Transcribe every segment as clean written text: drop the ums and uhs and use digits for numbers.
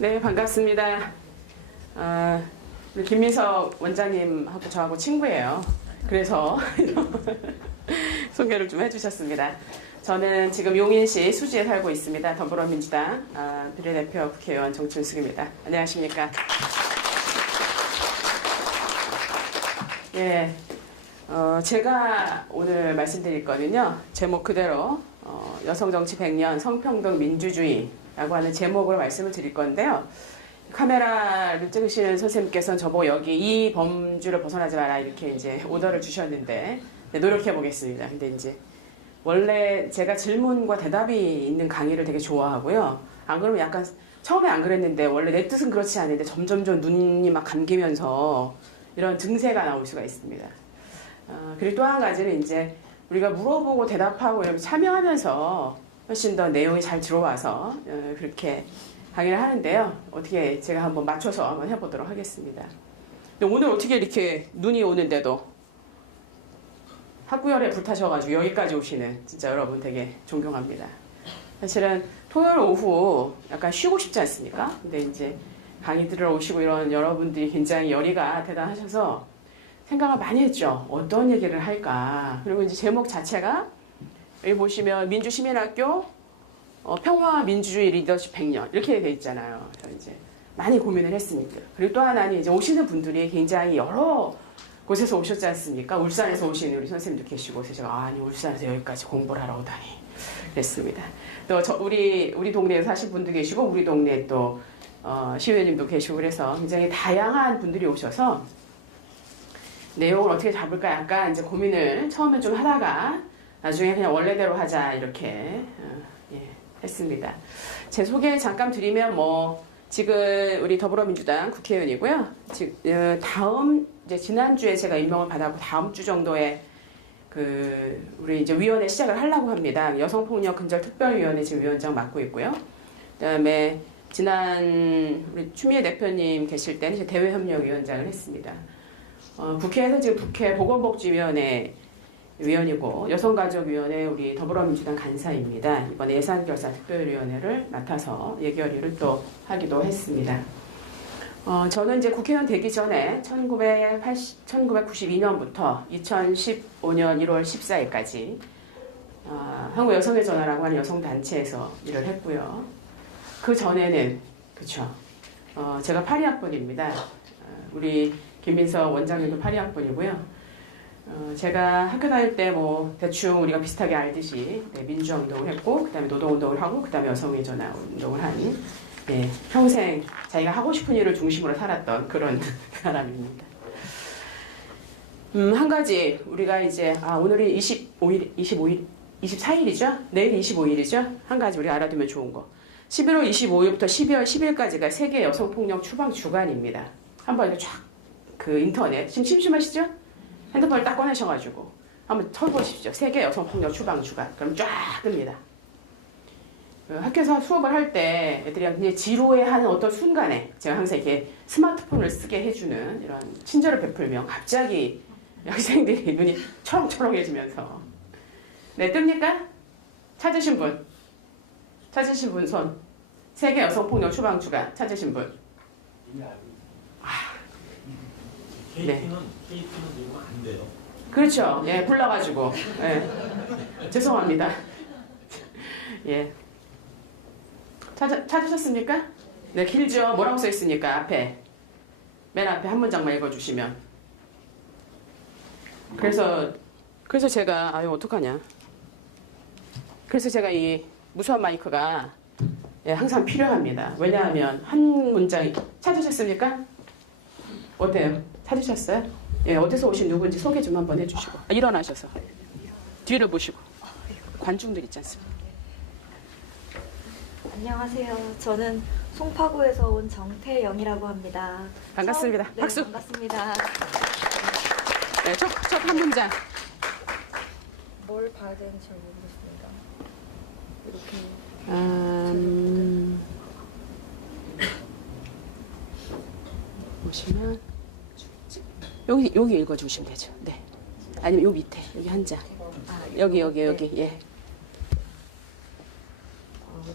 네, 반갑습니다. 우리 김민석 원장님하고 저하고 친구예요. 그래서 소개를 좀 해주셨습니다. 저는 지금 용인시 수지에 살고 있습니다. 더불어민주당 비례대표 국회의원 정춘숙입니다. 안녕하십니까? 예, 제가 오늘 말씀드릴 거는요, 제목 그대로 여성정치 100년 성평등 민주주의라고 하는 제목으로 말씀을 드릴 건데요. 카메라를 찍으시는 선생님께서는 저보고 여기 이 범주를 벗어나지 마라 이렇게 이제 오더를 주셨는데 노력해 보겠습니다. 근데 이제 원래 제가 질문과 대답이 있는 강의를 되게 좋아하고요. 안 그러면 약간 처음에 안 그랬는데 원래 내 뜻은 그렇지 않은데 점점점 눈이 막 감기면서 이런 증세가 나올 수가 있습니다. 그리고 또 한 가지는 이제 우리가 물어보고 대답하고 이렇게 참여하면서 훨씬 더 내용이 잘 들어와서 그렇게 강의를 하는데요. 어떻게 제가 한번 맞춰서 한번 해보도록 하겠습니다. 근데 오늘 어떻게 이렇게 눈이 오는데도 학구열에 불타셔가지고 여기까지 오시는 진짜 여러분 되게 존경합니다. 사실은 토요일 오후 약간 쉬고 싶지 않습니까? 근데 이제 강의 들으러 오시고 이런 여러분들이 굉장히 열의가 대단하셔서 생각을 많이 했죠. 어떤 얘기를 할까. 그리고 이제 제목 자체가 여기 보시면 민주시민학교 평화 민주주의 리더십 100년 이렇게 돼 있잖아요. 그래서 이제 많이 고민을 했습니다. 그리고 또 하나는 이제 오시는 분들이 굉장히 여러 곳에서 오셨지 않습니까? 울산에서 오시는 우리 선생님도 계시고 그래서 제가 아니 울산에서 여기까지 공부를 하러 오다니 그랬습니다. 또 우리 동네에 사신 분도 계시고 우리 동네에 또 시의원님도 계시고 그래서 굉장히 다양한 분들이 오셔서 내용을 어떻게 잡을까 약간 이제 고민을 처음에 좀 하다가 나중에 그냥 원래대로 하자 이렇게 했습니다. 제 소개 잠깐 드리면 지금 우리 더불어민주당 국회의원이고요. 다음 이제 지난주에 제가 임명을 받았고 다음 주 정도에 우리 이제 위원회 시작을 하려고 합니다. 여성폭력 근절 특별위원회 지금 위원장 맡고 있고요. 그다음에 지난 우리 추미애 대표님 계실 때는 이제 대외협력위원장을 했습니다. 국회에서 지금 국회 보건복지위원회 위원이고 여성가족위원회 우리 더불어민주당 간사입니다. 이번에 예산결산특별위원회를 맡아서 예결위를 또 하기도 했습니다. 저는 이제 국회의원 되기 전에 1992년부터 2015년 1월 14일까지 한국 여성의 전화라고 하는 여성단체에서 일을 했고요. 그 전에는 그쵸. 제가 82학번입니다. 우리 김민석 원장님도 82학번이고요. 제가 학교 다닐 때 대충 우리가 비슷하게 알듯이 민주화운동을 했고 그 다음에 노동운동을 하고 그 다음에 여성의 전화 운동을 한 평생 자기가 하고 싶은 일을 중심으로 살았던 그런 사람입니다. 한 가지 우리가 이제 오늘이 24일이죠? 내일 25일이죠? 한 가지 우리 알아두면 좋은 거. 11월 25일부터 12월 10일까지가 세계 여성폭력 추방 주간입니다. 한번 이렇게 쫙 인터넷 지금 심심하시죠? 핸드폰을 딱 꺼내셔가지고 한번 쳐보십시오. 세계 여성폭력 추방 주간. 그럼 쫙 뜹니다. 학교에서 수업을 할 때 애들이 굉장히 지루해하는 어떤 순간에 제가 항상 이렇게 스마트폰을 쓰게 해주는 이런 친절을 베풀면 갑자기 학생들이 눈이 초롱초롱해지면서 네, 뜹니까? 찾으신 분 손. 세계 여성폭력 추방 주간 찾으신 분. KT는 누르면 안 돼요. 그렇죠. 예, 불러가지고. 예. 죄송합니다. 예. 찾으셨습니까? 네, 길죠. 뭐라고 써 있습니까? 앞에. 맨 앞에 한 문장만 읽어주시면. 그래서 제가, 어떡하냐. 그래서 제가 이 무선 마이크가 항상 필요합니다. 왜냐하면 한 문장이, 찾으셨습니까? 어때요? 찾으셨어요? 예, 어디서 오신 누군지 소개 좀 한번 해주시고. 일어나셔서. 뒤를 보시고. 관중들 있지 않습니까? 안녕하세요. 저는 송파구에서 온 정태영이라고 합니다. 반갑습니다. 네, 박수. 반갑습니다. 네, 첫 한 문장. 뭘 봐야 되는지 잘 모르겠습니다. 이렇게 보시면 여기 읽어주시면 되죠. 네. 아니면 요 밑에 여기 한 장. 여기 예.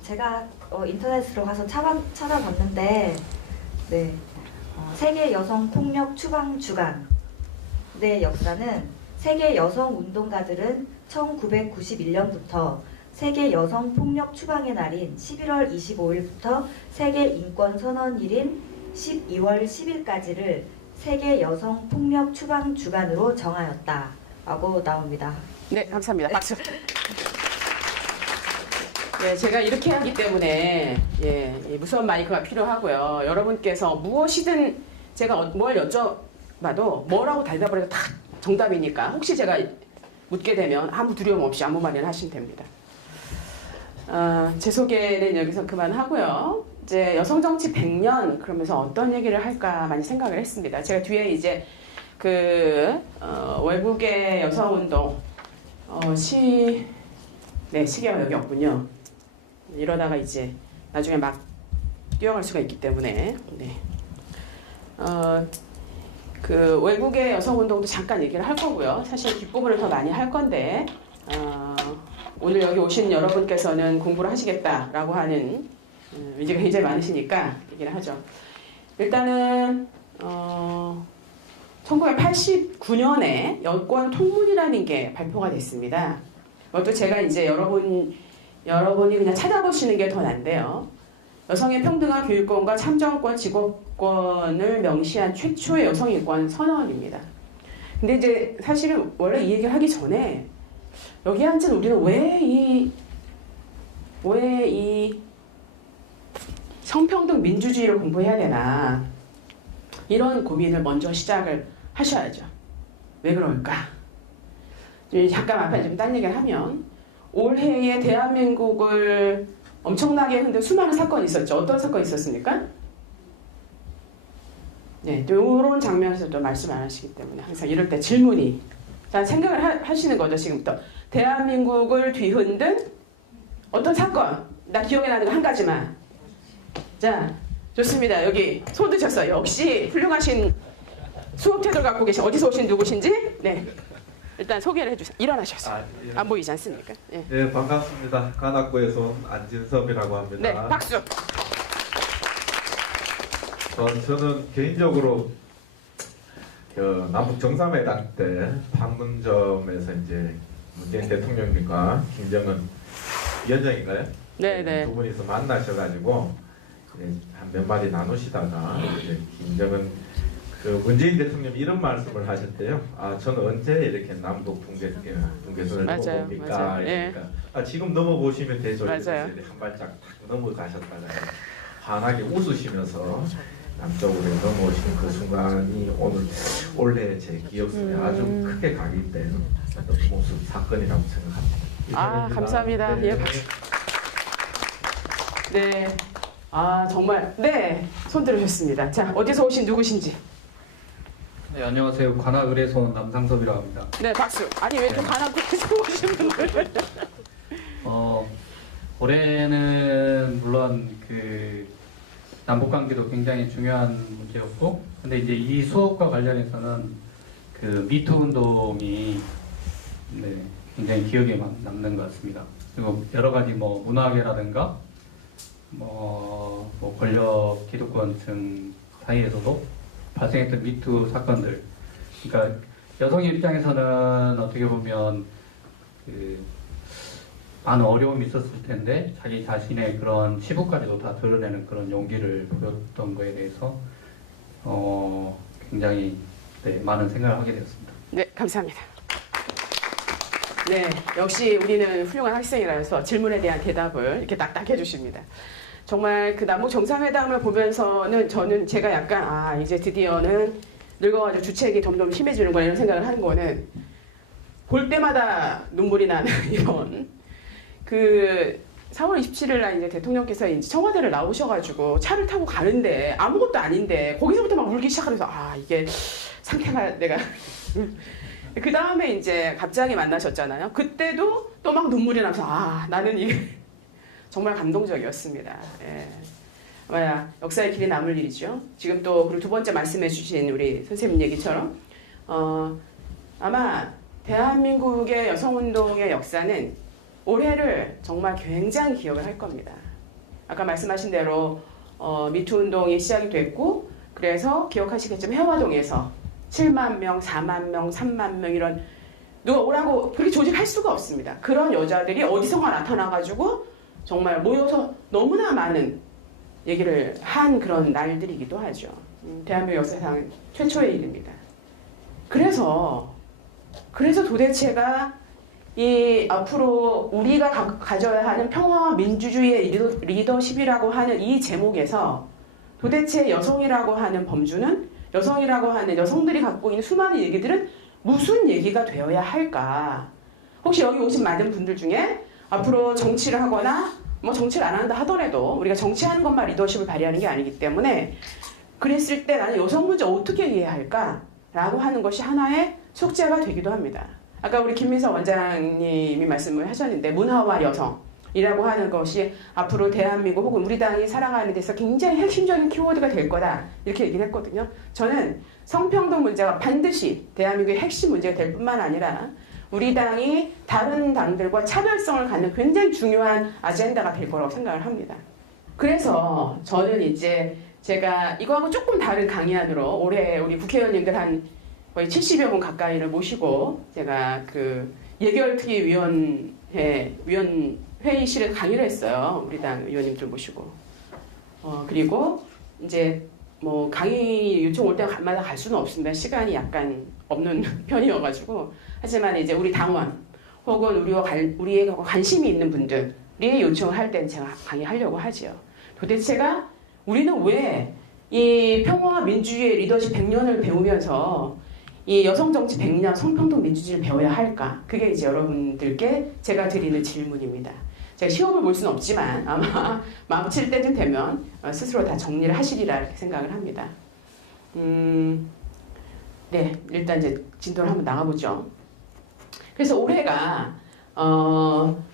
제가 인터넷으로 가서 찾아봤는데, 네, 세계 여성 폭력 추방 주간의 역사는 세계 여성 운동가들은 1991년부터 세계 여성 폭력 추방의 날인 11월 25일부터 세계 인권 선언일인 12월 10일까지를 세계 여성 폭력 추방 주간으로 정하였다라고 나옵니다. 네, 감사합니다. 박수. 네, 제가 이렇게 하기 때문에 이 무서운 마이크가 필요하고요. 여러분께서 무엇이든 제가 뭘 여쭤봐도 뭐라고 대답을 해도 다 정답이니까 혹시 제가 묻게 되면 아무 두려움 없이 아무 말이나 하시면 됩니다. 제 소개는 여기서 그만하고요. 이제 여성 정치 100년 그러면서 어떤 얘기를 할까 많이 생각을 했습니다. 제가 뒤에 이제 외국의 여성 운동 시계가 여기 없군요. 이러다가 이제 나중에 막 뛰어갈 수가 있기 때문에 외국의 여성 운동도 잠깐 얘기를 할 거고요. 사실 뒷부분을 더 많이 할 건데 오늘 여기 오신 여러분께서는 공부를 하시겠다라고 하는 의지가 굉장히 많으시니까 얘기를 하죠. 일단은 1989년에 여권 통문이라는 게 발표가 됐습니다. 이것도 제가 이제 여러분이 그냥 찾아보시는 게 더 난데요. 여성의 평등한 교육권과 참정권, 직업권을 명시한 최초의 여성인권 선언입니다. 근데 이제 사실은 원래 이 얘기를 하기 전에 여기 앉은 우리는 왜 이 성평등 민주주의를 공부해야 되나 이런 고민을 먼저 시작을 하셔야죠. 왜 그럴까? 잠깐 앞에 좀 딴 얘기를 하면 올해에 대한민국을 엄청나게 흔든 수많은 사건이 있었죠. 어떤 사건이 있었습니까? 네, 이런 장면에서 또 말씀 안 하시기 때문에 항상 이럴 때 질문이 자 생각을 하시는 거죠. 지금부터 대한민국을 뒤흔든 어떤 사건 나 기억에 나는 거 한 가지만 자 좋습니다. 여기 손 드셨어요. 역시 훌륭하신 수업 태도를 갖고 계신 어디서 오신 누구신지 네 일단 소개를 해주세요. 일어나셨어요. 안 보이지 않습니까? 네. 네, 반갑습니다. 관악구에서 온 안진섭이라고 합니다. 네, 박수. 저는 개인적으로 남북 정상회담 때 판문점에서 이제 문재인 대통령님과 김정은 위원장인가요? 네, 네. 두 분이서 만나셔가지고 한 몇 마디 나누시다가 이제 김정은 문재인 대통령이 이런 말씀을 하셨대요. 저는 언제 이렇게 남북 분계선을 넘어봅니까? 그러니까 지금 넘어보시면 되죠. 맞아요. 한 발짝 탁 넘어가셨다가 환하게 웃으시면서 남쪽으로 넘어오신 그 순간이 올해 제 기억 속에 아주 크게 각인된 어떤 모습 사건이라고 생각합니다. 감사합니다. 네. 예, 박수. 네. 정말 네, 손 들으셨습니다. 자, 어디서 오신 누구신지. 네, 안녕하세요. 관악을에서 온 남상섭이라고 합니다. 네, 박수. 아니 왜 또 관악구에서 오신 분들? 올해는 물론 남북 관계도 굉장히 중요한 문제였고, 근데 이제 이 수업과 관련해서는 미투 운동이 굉장히 기억에 남는 것 같습니다. 그리고 여러 가지 문화계라든가 권력 기득권층 사이에서도 발생했던 미투 사건들. 그러니까 여성의 입장에서는 어떻게 보면 많은 어려움이 있었을 텐데 자기 자신의 그런 치부까지도 다 드러내는 그런 용기를 보였던 거에 대해서 굉장히 많은 생각을 하게 되었습니다. 네, 감사합니다. 네, 역시 우리는 훌륭한 학생이라서 질문에 대한 대답을 이렇게 딱딱 해주십니다. 정말 남북 정상회담을 보면서는 제가 약간 이제 드디어는 늙어가지고 주책이 점점 심해지는구나 이런 생각을 하는 거는 볼 때마다 눈물이 나는 이런 4월 27일 날 이제 대통령께서 이제 청와대를 나오셔가지고 차를 타고 가는데 아무것도 아닌데 거기서부터 막 울기 시작하면서 이게 상태가 내가 그 다음에 이제 갑자기 만나셨잖아요. 그때도 또 막 눈물이 나서 나는 이게 정말 감동적이었습니다. 역사의 길이 남을 일이죠. 지금 또 그리고 두 번째 말씀해주신 우리 선생님 얘기처럼 아마 대한민국의 여성운동의 역사는 올해를 정말 굉장히 기억을 할 겁니다. 아까 말씀하신 대로 미투 운동이 시작이 됐고 그래서 기억하시겠지만 해화동에서 7만 명, 4만 명, 3만 명 이런 누가 오라고 그렇게 조직할 수가 없습니다. 그런 여자들이 어디선가 나타나가지고 정말 모여서 너무나 많은 얘기를 한 그런 날들이기도 하죠. 대한민국 역사상 최초의 일입니다. 그래서 도대체가 이 앞으로 우리가 가져야 하는 평화와 민주주의의 리더십이라고 하는 이 제목에서 도대체 여성이라고 하는 범주는 여성이라고 하는 여성들이 갖고 있는 수많은 얘기들은 무슨 얘기가 되어야 할까? 혹시 여기 오신 많은 분들 중에 앞으로 정치를 하거나 뭐 정치를 안 한다 하더라도 우리가 정치하는 것만 리더십을 발휘하는 게 아니기 때문에 그랬을 때 나는 여성 문제 어떻게 이해해야 할까? 라고 하는 것이 하나의 숙제가 되기도 합니다. 아까 우리 김민서 원장님이 말씀을 하셨는데 문화와 여성이라고 하는 것이 앞으로 대한민국 혹은 우리 당이 살아가는 데서 굉장히 핵심적인 키워드가 될 거다 이렇게 얘기를 했거든요. 저는 성평등 문제가 반드시 대한민국의 핵심 문제가 될 뿐만 아니라 우리 당이 다른 당들과 차별성을 갖는 굉장히 중요한 아젠다가 될 거라고 생각을 합니다. 그래서 저는 이제 제가 이거하고 조금 다른 강의안으로 올해 우리 국회의원님들 한 거의 70여 분 가까이를 모시고 제가 그 예결특위위원 회의실에 강의를 했어요. 우리 당 의원님들 모시고. 그리고 이제 뭐 강의 요청 올 때마다 갈 수는 없습니다. 시간이 약간 없는 편이어가지고. 하지만 이제 우리 당원 혹은 우리에 관심이 있는 분들이 요청을 할 때는 제가 강의하려고 하지요. 도대체가 우리는 왜 이 평화와 민주주의의 리더십 100년을 배우면서 이 여성 정치 100년 성평등 민주주의를 배워야 할까? 그게 이제 여러분들께 제가 드리는 질문입니다. 제가 시험을 볼 수는 없지만 아마 마칠 때쯤 되면 스스로 다 정리를 하시리라 이렇게 생각을 합니다. 네, 일단 이제 진도를 한번 나가보죠. 그래서 올해가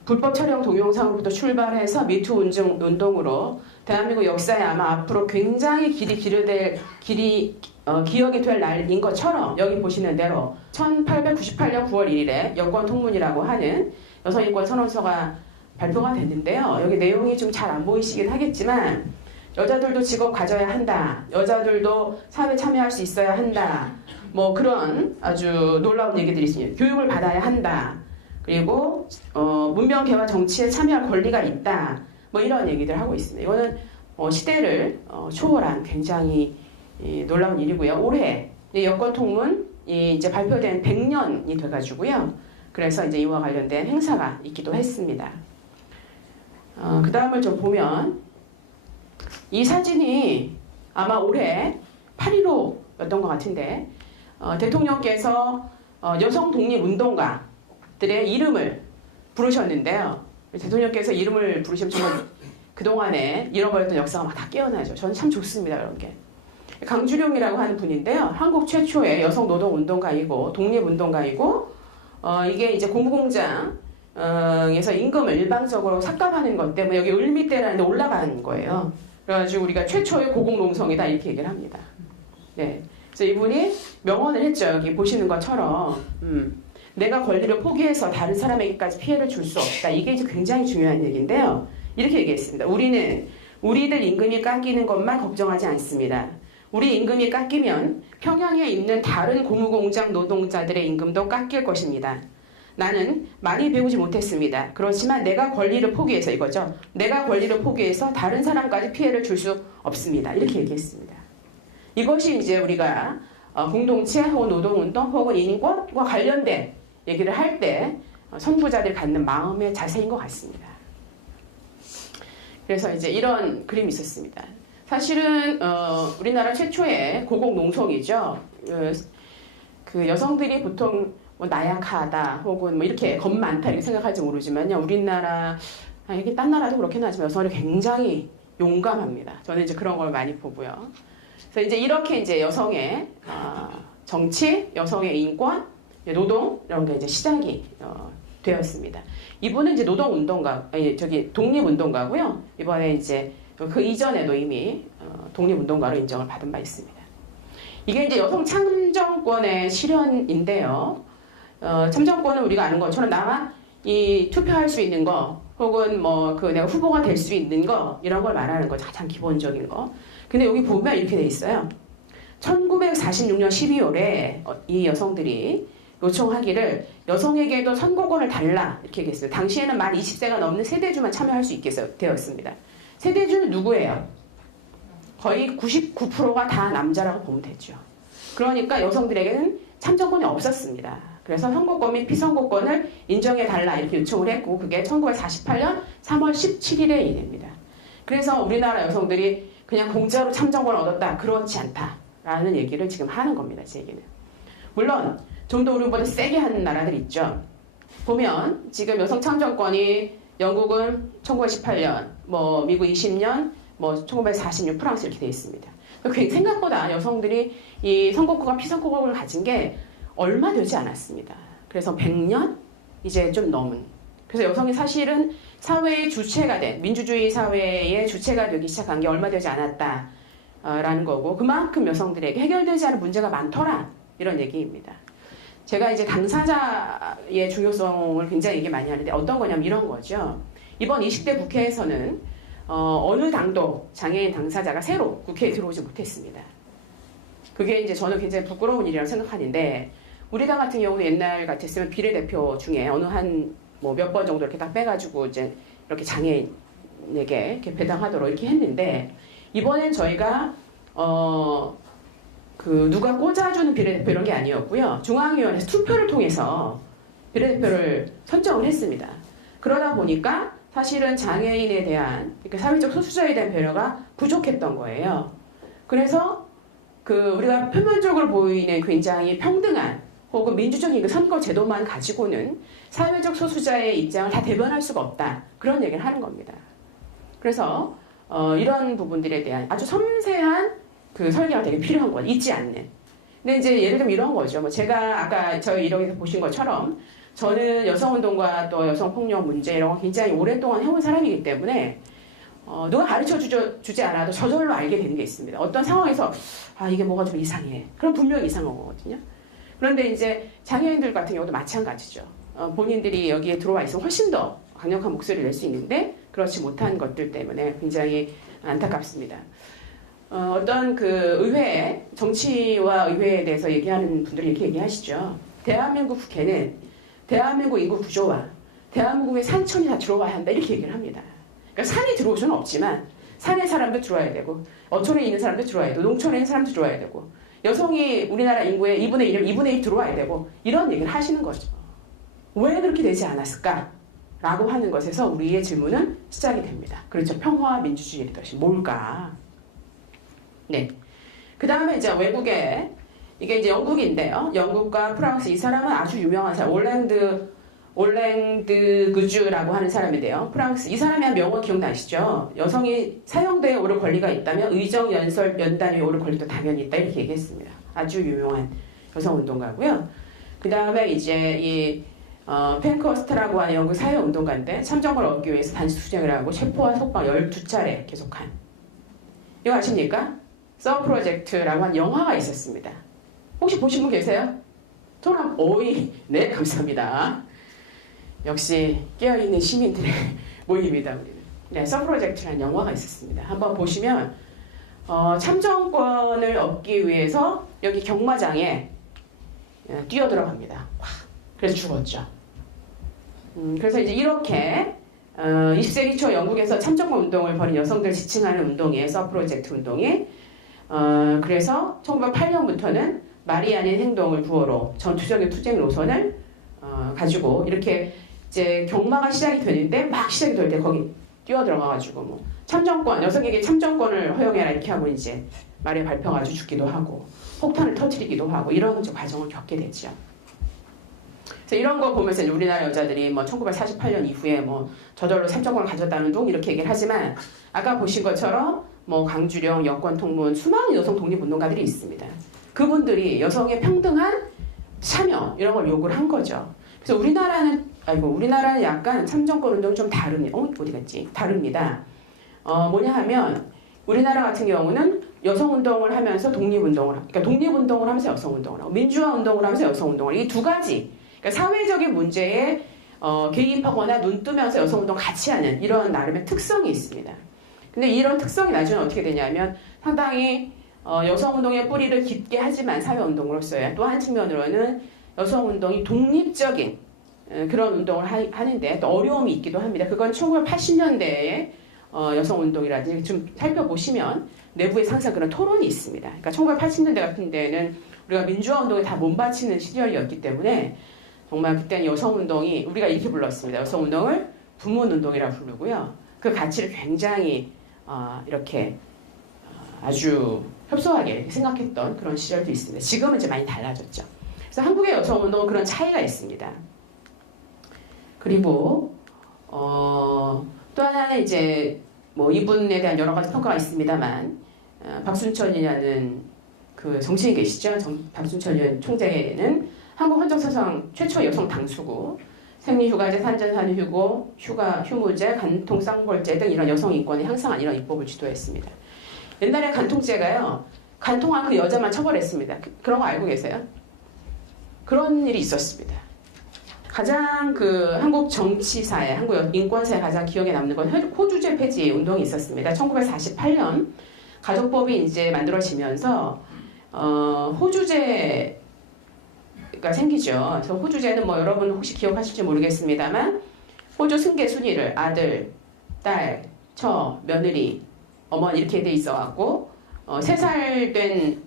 불법 촬영 동영상으로부터 출발해서 미투 운동으로 대한민국 역사에 아마 앞으로 굉장히 기억이 될 날인 것처럼 여기 보시는 대로 1898년 9월 1일에 여권통문이라고 하는 여성인권 선언서가 발표가 됐는데요. 여기 내용이 좀 잘 안 보이시긴 하겠지만 여자들도 직업 가져야 한다. 여자들도 사회 참여할 수 있어야 한다. 뭐 그런 아주 놀라운 얘기들이 있습니다. 교육을 받아야 한다. 그리고 문명 개화 정치에 참여할 권리가 있다. 뭐 이런 얘기들 하고 있습니다. 이거는 시대를 초월한 굉장히 놀라운 일이고요. 올해 여권통문이 이제 발표된 100년이 돼가지고요. 그래서 이제 이와 관련된 행사가 있기도 했습니다. 그 다음을 좀 보면 이 사진이 아마 올해 8.15였던 것 같은데 대통령께서 여성 독립운동가들의 이름을 부르셨는데요. 대통령께서 이름을 부르시면 정말 그동안에 잃어버렸던 역사가 막 다 깨어나죠. 저는 참 좋습니다. 그런 게. 강주룡이라고 하는 분인데요. 한국 최초의 여성 노동운동가이고 독립운동가이고 이게 이제 고무공장에서 임금을 일방적으로 삭감하는 것 때문에 여기 을밑대라는 데 올라간 거예요. 그래가지고 우리가 최초의 고공농성이다 이렇게 얘기를 합니다. 네. 그래서 이분이 명언을 했죠. 여기 보시는 것처럼 내가 권리를 포기해서 다른 사람에게까지 피해를 줄 수 없다. 이게 이제 굉장히 중요한 얘기인데요. 이렇게 얘기했습니다. 우리는 우리들 임금이 깎이는 것만 걱정하지 않습니다. 우리 임금이 깎이면 평양에 있는 다른 고무공장 노동자들의 임금도 깎일 것입니다. 나는 많이 배우지 못했습니다. 그렇지만 내가 권리를 포기해서 이거죠. 내가 권리를 포기해서 다른 사람까지 피해를 줄 수 없습니다. 이렇게 얘기했습니다. 이것이 이제 우리가 공동체 혹은 노동운동 혹은 인권과 관련된 얘기를 할 때 선구자들이 갖는 마음의 자세인 것 같습니다. 그래서 이제 이런 그림이 있었습니다. 사실은 우리나라 최초의 고공농성이죠. 그 여성들이 보통 뭐 나약하다 혹은 뭐 이렇게 겁 많다 이렇게 생각할지 모르지만요. 우리나라 이게 딴 나라도 그렇긴 하지만 여성들이 굉장히 용감합니다. 저는 이제 그런 걸 많이 보고요. 그래서 이제 이렇게 이제 여성의 정치, 여성의 인권, 노동 이런 게 이제 시작이 되었습니다. 이분은 이제 노동운동가, 독립운동가고요. 이번에 이제 그 이전에도 이미 독립운동가로 인정을 받은 바 있습니다. 이게 이제 여성 참정권의 실현인데요. 참정권은 우리가 아는 것처럼 나만 이 투표할 수 있는 거 혹은 뭐 그 내가 후보가 될 수 있는 거 이런 걸 말하는 거죠. 가장 기본적인 거. 근데 여기 보면 이렇게 돼 있어요. 1946년 12월에 이 여성들이 요청하기를 여성에게도 선거권을 달라 이렇게 얘기했어요. 당시에는 만 20세가 넘는 세대주만 참여할 수 있게 되었습니다. 세대주는 누구예요? 거의 99%가 다 남자라고 보면 되죠. 그러니까 여성들에게는 참정권이 없었습니다. 그래서 선거권 및 피선거권을 인정해달라 이렇게 요청을 했고 그게 1948년 3월 17일의 일입니다. 그래서 우리나라 여성들이 그냥 공짜로 참정권을 얻었다. 그렇지 않다라는 얘기를 지금 하는 겁니다. 제 얘기는. 물론 좀 더 우리보다 세게 하는 나라들 있죠. 보면 지금 여성 참정권이 영국은 1918년, 뭐 미국 20년, 뭐 1946 프랑스 이렇게 돼 있습니다. 생각보다 여성들이 이 선거권과 피선거권을 가진 게 얼마 되지 않았습니다. 그래서 100년 이제 좀 넘은. 그래서 여성이 사실은 사회의 주체가 된 민주주의 사회의 주체가 되기 시작한 게 얼마 되지 않았다라는 거고 그만큼 여성들에게 해결되지 않은 문제가 많더라 이런 얘기입니다. 제가 이제 당사자의 중요성을 굉장히 얘기 많이 하는데 어떤 거냐면 이런 거죠. 이번 20대 국회에서는 어느 당도 장애인 당사자가 새로 국회에 들어오지 못했습니다. 그게 이제 저는 굉장히 부끄러운 일이라고 생각하는데 우리 당 같은 경우는 옛날 같았으면 비례대표 중에 어느 한 뭐 몇 번 정도 이렇게 딱 빼가지고 이제 이렇게 장애인에게 이렇게 배당하도록 이렇게 했는데 이번엔 저희가 누가 꽂아주는 비례대표 이런 게 아니었고요. 중앙위원회에서 투표를 통해서 비례대표를 선정을 했습니다. 그러다 보니까 사실은 장애인에 대한 그러니까 사회적 소수자에 대한 배려가 부족했던 거예요. 그래서 우리가 표면적으로 보이는 굉장히 평등한 혹은 민주적인 선거 제도만 가지고는 사회적 소수자의 입장을 다 대변할 수가 없다. 그런 얘기를 하는 겁니다. 그래서 이런 부분들에 대한 아주 섬세한 설계가 되게 필요한 거예요. 잊지 않는. 근데 이제 예를 들면 이런 거죠. 뭐 제가 아까 저희 이력에서 보신 것처럼 저는 여성운동과 또 여성폭력 문제 이런 거 굉장히 오랫동안 해온 사람이기 때문에 누가 가르쳐 주지 않아도 저절로 알게 되는 게 있습니다. 어떤 상황에서 이게 뭐가 좀 이상해. 그럼 분명히 이상한 거거든요. 그런데 이제 장애인들 같은 경우도 마찬가지죠. 본인들이 여기에 들어와 있으면 훨씬 더 강력한 목소리를 낼 수 있는데 그렇지 못한 것들 때문에 굉장히 안타깝습니다. 어떤 의회, 정치와 의회에 대해서 얘기하는 분들이 이렇게 얘기하시죠. 대한민국 국회는 대한민국 인구 구조와 대한민국의 산천이 다 들어와야 한다 이렇게 얘기를 합니다. 그러니까 산이 들어올 수는 없지만 산에 사람도 들어와야 되고 어촌에 있는 사람도 들어와야 되고 농촌에 있는 사람도 들어와야 되고 여성이 우리나라 인구의 2분의 1이면 2분의 1 들어와야 되고 이런 얘기를 하시는 거죠. 왜 그렇게 되지 않았을까? 라고 하는 것에서 우리의 질문은 시작이 됩니다. 그렇죠. 평화와 민주주의 리더십 뭘까? 네. 그 다음에 이제 외국에 이게 이제 영국인데요. 영국과 프랑스 이 사람은 아주 유명한 사람 올랭드 그주라고 하는 사람인데요. 프랑스 이 사람이 한 명언 기억나시죠? 여성이 사형대에 오를 권리가 있다면 의정 연설 연단 위에 오를 권리도 당연히 있다 이렇게 얘기했습니다. 아주 유명한 여성운동가고요. 그 다음에 이제 이 펜커스트라고 하는 영국 사회운동가인데 참정권을 얻기 위해서 단수 투쟁을 하고 체포와 속방 12차례 계속한 이거 아십니까? 서 프로젝트라고 하는 영화가 있었습니다. 혹시 보신 분 계세요? 저는 네 감사합니다. 역시 깨어있는 시민들의 모임이다 우리는. 네, 서 프로젝트라는 영화가 있었습니다. 한번 보시면 참정권을 얻기 위해서 여기 경마장에 뛰어들어갑니다. 그래서 죽었죠. 그래서 이제 이렇게 20세기 초 영국에서 참정권 운동을 벌인 여성들 지칭하는 운동이에요. 서 프로젝트 운동이. 그래서 1908년부터는 말이 아닌 행동을 구호로 전투적인 투쟁 노선을 가지고 이렇게 이제 경마가 시작이 되는데 막 시작이 될 때 거기 뛰어들어가가지고 뭐 참정권 여성에게 참정권을 허용해라 이렇게 하고 이제 말에 밟혀가지고 죽기도 하고 폭탄을 터뜨리기도 하고 이런 과정을 겪게 되죠. 그래서 이런 거 보면서 이제 우리나라 여자들이 뭐 1948년 이후에 뭐 저절로 참정권을 가졌다는 둥 이렇게 얘기를 하지만 아까 보신 것처럼 뭐 강주령, 여권통문 수많은 여성 독립운동가들이 있습니다. 그분들이 여성의 평등한 참여 이런 걸 요구를 한 거죠. 그래서 우리나라는 약간 참정권 운동이 좀 다릅니다. 어디 갔지? 다릅니다. 뭐냐 하면 우리나라 같은 경우는 여성운동을 하면서 독립운동을 그러니까 독립운동을 하면서 여성운동을 하고 민주화 운동을 하면서 여성운동을 이 두 가지 그러니까 사회적인 문제에 개입하거나 눈 뜨면서 여성운동 같이 하는 이런 나름의 특성이 있습니다. 근데 이런 특성이 나중에 어떻게 되냐면 상당히 여성운동의 뿌리를 깊게 하지만 사회운동으로서의 또 한 측면으로는 여성운동이 독립적인 그런 운동을 하는데 또 어려움이 있기도 합니다. 그건 1980년대에 여성운동이라든지 좀 살펴보시면 내부에 항상 그런 토론이 있습니다. 그러니까 1980년대 같은 데는 우리가 민주화운동에 다 몸바치는 시절이었기 때문에 정말 그때는 여성운동이 우리가 이렇게 불렀습니다. 여성운동을 부문운동이라고 부르고요. 그 가치를 굉장히 이렇게 아주 협소하게 이렇게 생각했던 그런 시절도 있습니다. 지금은 이제 많이 달라졌죠. 그래서 한국의 여성운동은 그런 차이가 있습니다. 그리고 또 하나는 이제 뭐 이분에 대한 여러 가지 평가가 있습니다만 박순천이라는 그 정치인 계시죠? 박순천 총재는 한국 헌정사상 최초 여성 당수고 생리휴가제, 산전산후휴고, 휴무제, 간통, 쌍벌제 등 이런 여성 인권을 향상한 이런 입법을 주도했습니다. 옛날에 간통죄가요, 간통한 그 여자만 처벌했습니다. 그런 거 알고 계세요? 그런 일이 있었습니다. 가장 그 한국 정치사에, 한국 인권사에 가장 기억에 남는 건 호주제 폐지 운동이 있었습니다. 1948년 가족법이 이제 만들어지면서 호주제가 생기죠. 그래서 호주제는 뭐 여러분 혹시 기억하실지 모르겠습니다만 호주 승계 순위를 아들, 딸, 처, 며느리, 어머니 이렇게 돼 있어갖고 3살 된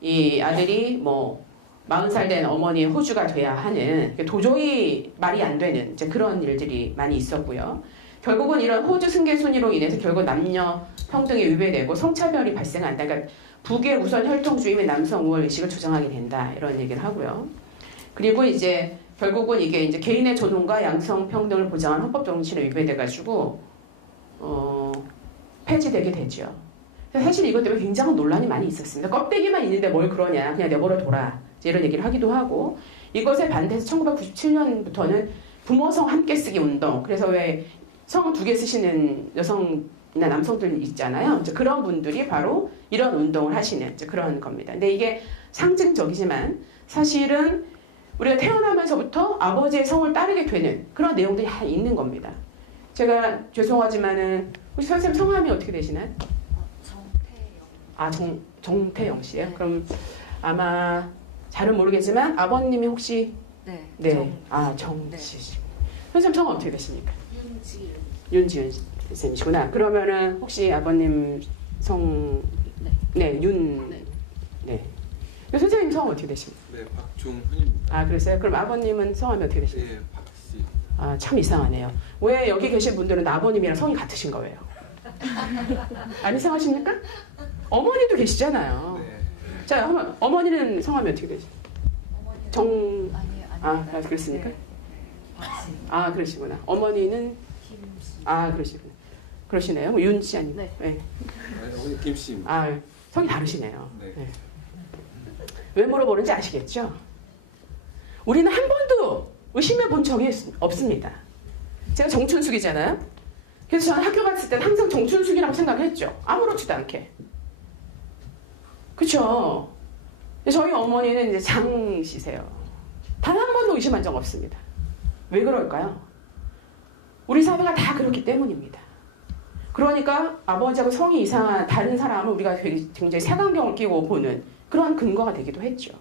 이 아들이 뭐 40살 된 어머니 호주가 돼야 하는 도저히 말이 안 되는 이제 그런 일들이 많이 있었고요. 결국은 이런 호주 승계 순위로 인해서 결국 남녀 평등이 위배되고 성차별이 발생한다. 그러니까 북의 우선 혈통주의 남성 우월 의식을 조장하게 된다 이런 얘기를 하고요. 그리고 이제 결국은 이게 이제 개인의 존엄과 양성 평등을 보장하는 헌법 정신에 위배돼가지고 폐지되게 되죠. 사실 이것 때문에 굉장한 논란이 많이 있었습니다. 껍데기만 있는데 뭘 그러냐, 그냥 내버려 둬라 이런 얘기를 하기도 하고 이것에 반대해서 1997년부터는 부모성 함께 쓰기 운동. 그래서 왜 성 2개 쓰시는 여성이나 남성들 있잖아요. 이제 그런 분들이 바로 이런 운동을 하시는 이제 그런 겁니다. 근데 이게 상징적이지만 사실은 우리가 태어나면서부터 아버지의 성을 따르게 되는 그런 내용들이 있는 겁니다. 제가 죄송하지만은 혹시 선생님 성함이 어떻게 되시나요? 정태영 씨예요? 네. 그럼 아마 잘은 모르겠지만 아버님이 혹시 네. 정씨 씨. 선생님 성은 어떻게 되십니까? 윤지은 쌤이시구나. 그러면은 혹시 아버님 성 선생님 성은 어떻게 되십니까? 네, 박종훈입니다. 그랬어요? 그럼 아버님은 성함이 어떻게 되십니까? 네, 박씨. 참 이상하네요. 왜 여기 계신 분들은 아버님이랑 성이 같으신 거예요? 안 이상하십니까? 어머니도 계시잖아요. 네. 자, 한번 어머니는 성함이 어떻게 되죠? 그렇습니까? 네. 그러시구나. 어머니는 그러시구나. 그러시네요. 뭐 윤씨 아니면 네. 어머니 김씨입니다. 성이 다르시네요. 네. 네. 왜 물어보는지 아시겠죠? 우리는 한 번도 의심해 본 적이 없습니다. 제가 정춘숙이잖아요. 그래서 저는 학교 갔을 때는 항상 정춘숙이라고 생각을 했죠. 아무렇지도 않게. 그쵸? 저희 어머니는 이제 장씨세요. 단 한 번도 의심한 적 없습니다. 왜 그럴까요? 우리 사회가 다 그렇기 때문입니다. 그러니까 아버지하고 성이 이상한 다른 사람을 우리가 굉장히 색안경을 끼고 보는 그런 근거가 되기도 했죠.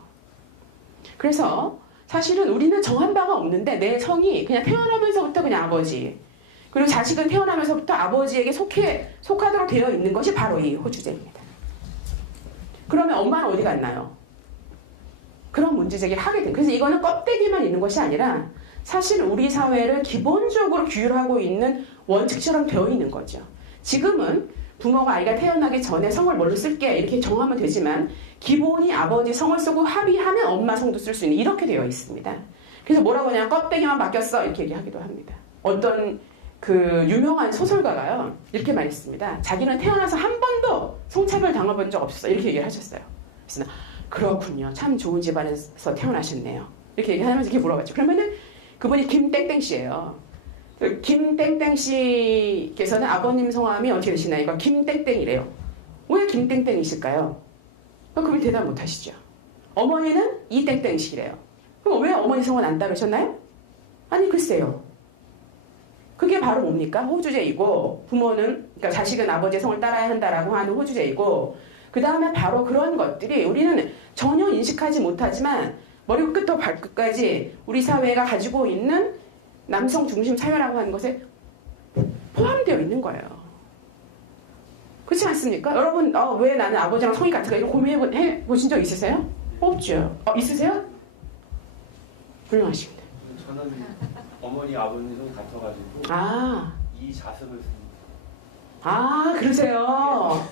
그래서 사실은 우리는 정한 바가 없는데 내 성이 그냥 태어나면서부터 그냥 아버지, 그리고 자식은 태어나면서부터 아버지에게 속하도록 되어 있는 것이 바로 이 호주제입니다. 그러면 엄마는 어디 갔나요? 그런 문제 제기를 하게 된. 그래서 이거는 껍데기만 있는 것이 아니라 사실 우리 사회를 기본적으로 규율하고 있는 원칙처럼 되어 있는 거죠. 지금은 부모가 아이가 태어나기 전에 성을 뭘로 쓸게 이렇게 정하면 되지만 기본이 아버지 성을 쓰고 합의하면 엄마 성도 쓸 수 있는 이렇게 되어 있습니다. 그래서 뭐라고 하냐면 껍데기만 바뀌었어 이렇게 얘기하기도 합니다. 어떤 그 유명한 소설가가요 이렇게 말했습니다. 자기는 태어나서 한 번도 성차별 당해본 적 없어 이렇게 얘기를 하셨어요. 그래서 그렇군요. 참 좋은 집안에서 태어나셨네요. 이렇게 얘기하면서 이렇게 물어봤죠. 그러면은 그분이 김땡땡 씨예요. 김땡땡 씨께서는 아버님 성함이 어떻게 되시나요? 이거 김땡땡이래요. 왜 김땡땡이실까요? 그분이 대답 못 하시죠. 어머니는 이땡땡 씨래요. 그럼 왜 어머니 성은 안 따르셨나요? 아니 글쎄요. 그게 바로 뭡니까? 호주제이고 부모는 그러니까 자식은 아버지의 성을 따라야 한다라고 하는 호주제이고 그 다음에 바로 그런 것들이 우리는 전혀 인식하지 못하지만 머리끝부터 발끝까지 우리 사회가 가지고 있는 남성 중심 사회라고 하는 것에 포함되어 있는 거예요. 그렇지 않습니까? 여러분 왜 나는 아버지랑 성이 같을까 이런 고민해 보신 적 있으세요? 없죠. 있으세요? 훌륭하십니다. 저는 어머니 아버님 성이 같아가지고 아, 이 자습을 씁니다. 그러세요.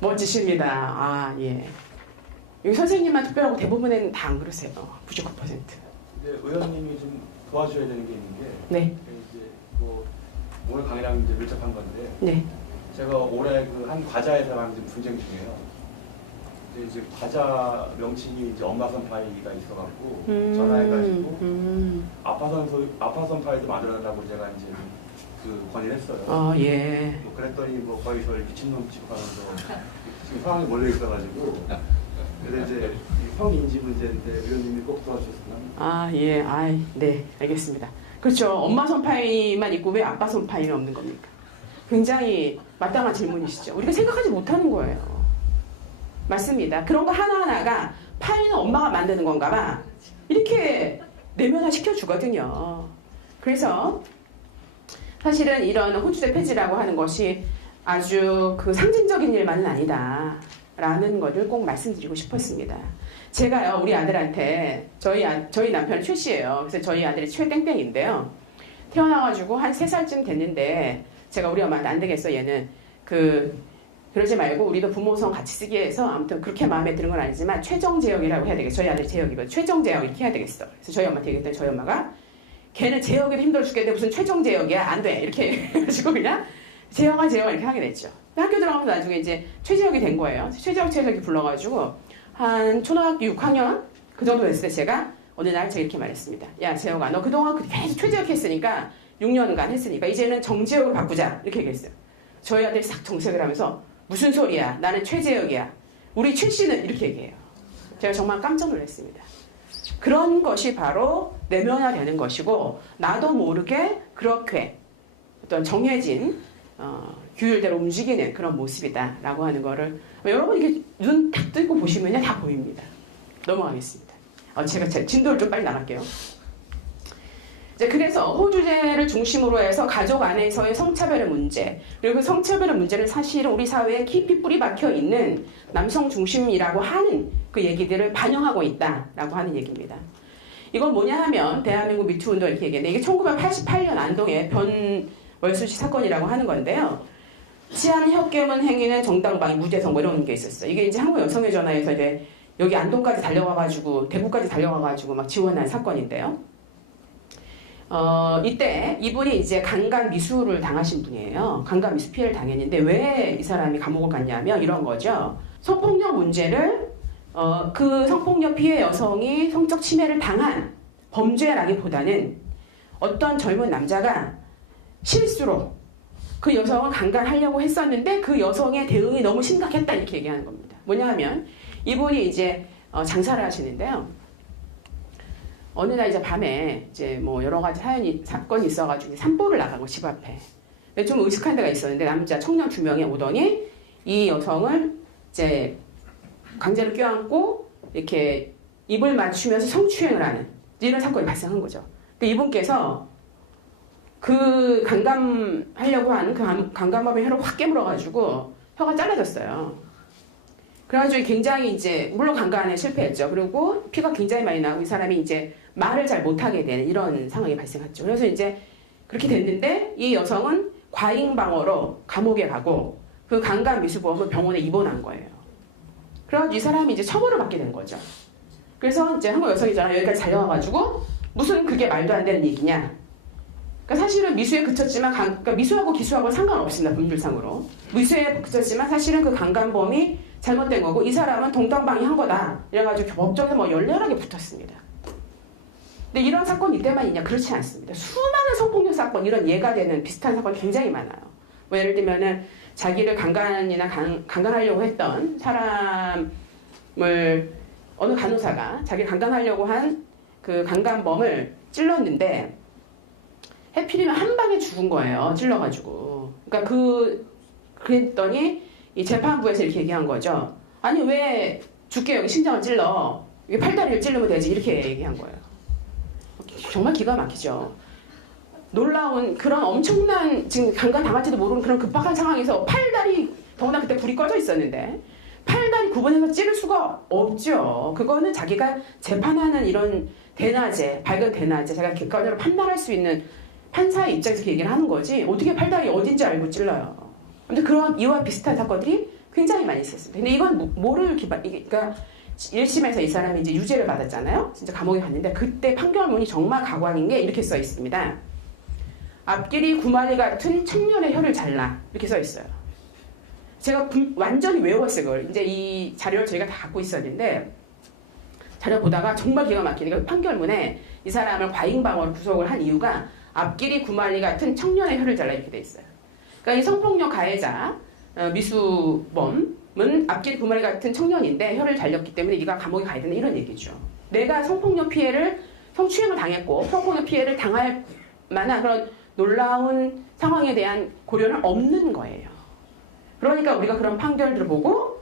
멋지십니다. 예. 여기 선생님만 특별하고 대부분은 다 안 그러세요. 99%. 근데 의원님이 좀 도와줘야 되는 게 있는 게 네. 이제 뭐 오늘 강의랑 이제 밀접한 건데 네. 제가 올해 그 한 과자회사랑 지금 분쟁 중이에요. 근데 이제 과자 명칭이 이제 엄마 선파이가 있어갖고 전화해가지고 아빠 선파이도 만들어달라고 제가 이제 그 건의를 했어요. 예. 뭐 그랬더니 뭐 거의 저를 미친놈 취급하면서 지금 상황이 몰려 있어가지고 그래서 이제 성인지 문제인데 의원님이 꼭 도와주셨으면. 예. 네. 알겠습니다. 그렇죠. 엄마 손파이만 있고 왜 아빠 손파이는 없는 겁니까? 굉장히 마땅한 질문이시죠. 우리가 생각하지 못하는 거예요. 맞습니다. 그런 거 하나하나가 파이는 엄마가 만드는 건가 봐. 이렇게 내면화 시켜주거든요. 그래서 사실은 이런 호주제 폐지라고 하는 것이 아주 그 상징적인 일만은 아니다라는 것을 꼭 말씀드리고 싶었습니다. 제가요 우리 아들한테 저희 남편은 최 씨예요. 그래서 저희 아들이 최땡땡인데요. 태어나가지고 한 3살쯤 됐는데 제가 우리 엄마한테 안 되겠어 얘는 그러지 말고 우리도 부모성 같이 쓰기 위해서 아무튼 그렇게 마음에 드는 건 아니지만 최정재혁이라고 해야 되겠어. 저희 아들 재혁이고 최정재혁 이렇게 해야 되겠어. 그래서 저희 엄마한테 얘기했더니 저희 엄마가 걔는 재혁이도 힘들어 죽겠는데 무슨 최정재혁이야 안 돼 이렇게 해가지고 그냥 재혁아 이렇게 하게 됐죠. 학교 들어가면서 나중에 이제 최재혁이 된 거예요. 최재혁이 불러가지고 한 초등학교 6학년 그 정도 됐을 때 제가 어느 날 제가 이렇게 말했습니다. 야 재혁아 너 그동안 계속 최재혁 했으니까 6년간 했으니까 이제는 정재혁으로 바꾸자 이렇게 얘기했어요. 저희 아들이 싹 정색을 하면서 무슨 소리야 나는 최재혁이야 우리 최 씨는 이렇게 얘기해요. 제가 정말 깜짝 놀랐습니다. 그런 것이 바로 내면화되는 것이고 나도 모르게 그렇게 어떤 정해진 규율대로 움직이는 그런 모습이다라고 하는 거를 여러분 이렇게 눈 딱 뜨고 보시면 다 보입니다. 넘어가겠습니다. 제가 제 진도를 좀 빨리 나갈게요. 이제 그래서 호주제를 중심으로 해서 가족 안에서의 성차별의 문제 그리고 그 성차별의 문제는 사실은 우리 사회에 깊이 뿌리 박혀 있는 남성 중심이라고 하는 그 얘기들을 반영하고 있다라고 하는 얘기입니다. 이건 뭐냐 하면 대한민국 미투 운동 이렇게 얘기했는데 이게 1988년 안동의 변월수씨 사건이라고 하는 건데요. 치안 혁개문 행위는 정당방위 무죄성 뭐 이런 게 있었어요. 이게 이제 한국 여성의 전화에서 이제 여기 안동까지 달려와가지고 대구까지 달려와가지고 막 지원한 사건인데요. 이때 이분이 이제 강간 미수를 당하신 분이에요. 강간 미수 피해를 당했는데 왜 이 사람이 감옥을 갔냐면 이런 거죠. 성폭력 문제를 그 성폭력 피해 여성이 성적 침해를 당한 범죄라기보다는 어떤 젊은 남자가 실수로 그 여성을 강간하려고 했었는데 그 여성의 대응이 너무 심각했다 이렇게 얘기하는 겁니다. 뭐냐 하면 이분이 이제 장사를 하시는데요. 어느 날 이제 밤에 이제 뭐 여러 가지 사건이 있어가지고 산보를 나가고 집 앞에. 근데 좀 의식한 데가 있었는데 남자 청년 2명이 오더니 이 여성을 이제 강제로 껴안고 이렇게 입을 맞추면서 성추행을 하는 이런 사건이 발생한 거죠. 근데 이분께서 그 강간하려고 하는 그 강간범의 혀를 확 깨물어가지고 혀가 잘라졌어요. 그래가지고 굉장히 이제 물론 강간에 실패했죠. 그리고 피가 굉장히 많이 나고 이 사람이 이제 말을 잘 못하게 되는 이런 상황이 발생했죠. 그래서 이제 그렇게 됐는데 이 여성은 과잉방어로 감옥에 가고 그 강간 미수범을 병원에 입원한 거예요. 그래가지고 이 사람이 이제 처벌을 받게 된 거죠. 그래서 이제 한국 여성이잖아 여기까지 달려와가지고 무슨 그게 말도 안 되는 얘기냐. 그러니까 사실은 미수에 그쳤지만 그러니까 미수하고 기수하고는 상관없습니다. 법률상으로. 미수에 그쳤지만 사실은 그 강간범이 잘못된 거고 이 사람은 동당방위한 거다. 이래가지고 법정에 뭐 열렬하게 붙었습니다. 근데 이런 사건이 이때만 있냐? 그렇지 않습니다. 수많은 성폭력 사건 이런 예가 되는 비슷한 사건이 굉장히 많아요. 뭐 예를 들면은 자기를 강간하려고 했던 사람을 어느 간호사가 자기를 강간하려고 한 그 강간범을 찔렀는데 해필이면 한 방에 죽은 거예요. 찔러가지고. 그러니까 그랬더니 이 재판부에서 이렇게 얘기한 거죠. 아니 왜 죽게 여기 심장을 찔러? 이게 팔다리를 찌르면 되지 이렇게 얘기한 거예요. 정말 기가 막히죠. 놀라운 그런 엄청난 지금 강간 당할지도 모르는 그런 급박한 상황에서 팔다리 더구나 그때 불이 꺼져 있었는데 팔다리 구분해서 찌를 수가 없죠. 그거는 자기가 재판하는 이런 대낮에 밝은 대낮에 제가 객관적으로 판단할 수 있는 판사의 입장에서 얘기를 하는 거지 어떻게 팔다리 어딘지 알고 찔러요. 근데 그런 이와 비슷한 사건들이 굉장히 많이 있었습니다. 근데 이건 뭐를 그러니까 1심에서 이 사람이 이제 유죄를 받았잖아요. 진짜 감옥에 갔는데 그때 판결문이 정말 가관인 게 이렇게 써 있습니다. 앞길이 구마리 같은 청년의 혀를 잘라 이렇게 써 있어요. 제가 완전히 외웠어요. 그걸. 이제 이 자료를 저희가 다 갖고 있었는데 자료 보다가 정말 기가 막히니까 판결문에 이 사람을 과잉방어로 구속을 한 이유가 앞길이 구마리 같은 청년의 혀를 잘라 이렇게 돼 있어요. 그러니까 이 성폭력 가해자 미수범은 앞길이 구마리 같은 청년인데 혀를 잘렸기 때문에 네가 감옥에 가야 된다 이런 얘기죠. 내가 성폭력 피해를 성추행을 당했고 성폭력 피해를 당할 만한 그런 놀라운 상황에 대한 고려는 없는 거예요. 그러니까 우리가 그런 판결들을 보고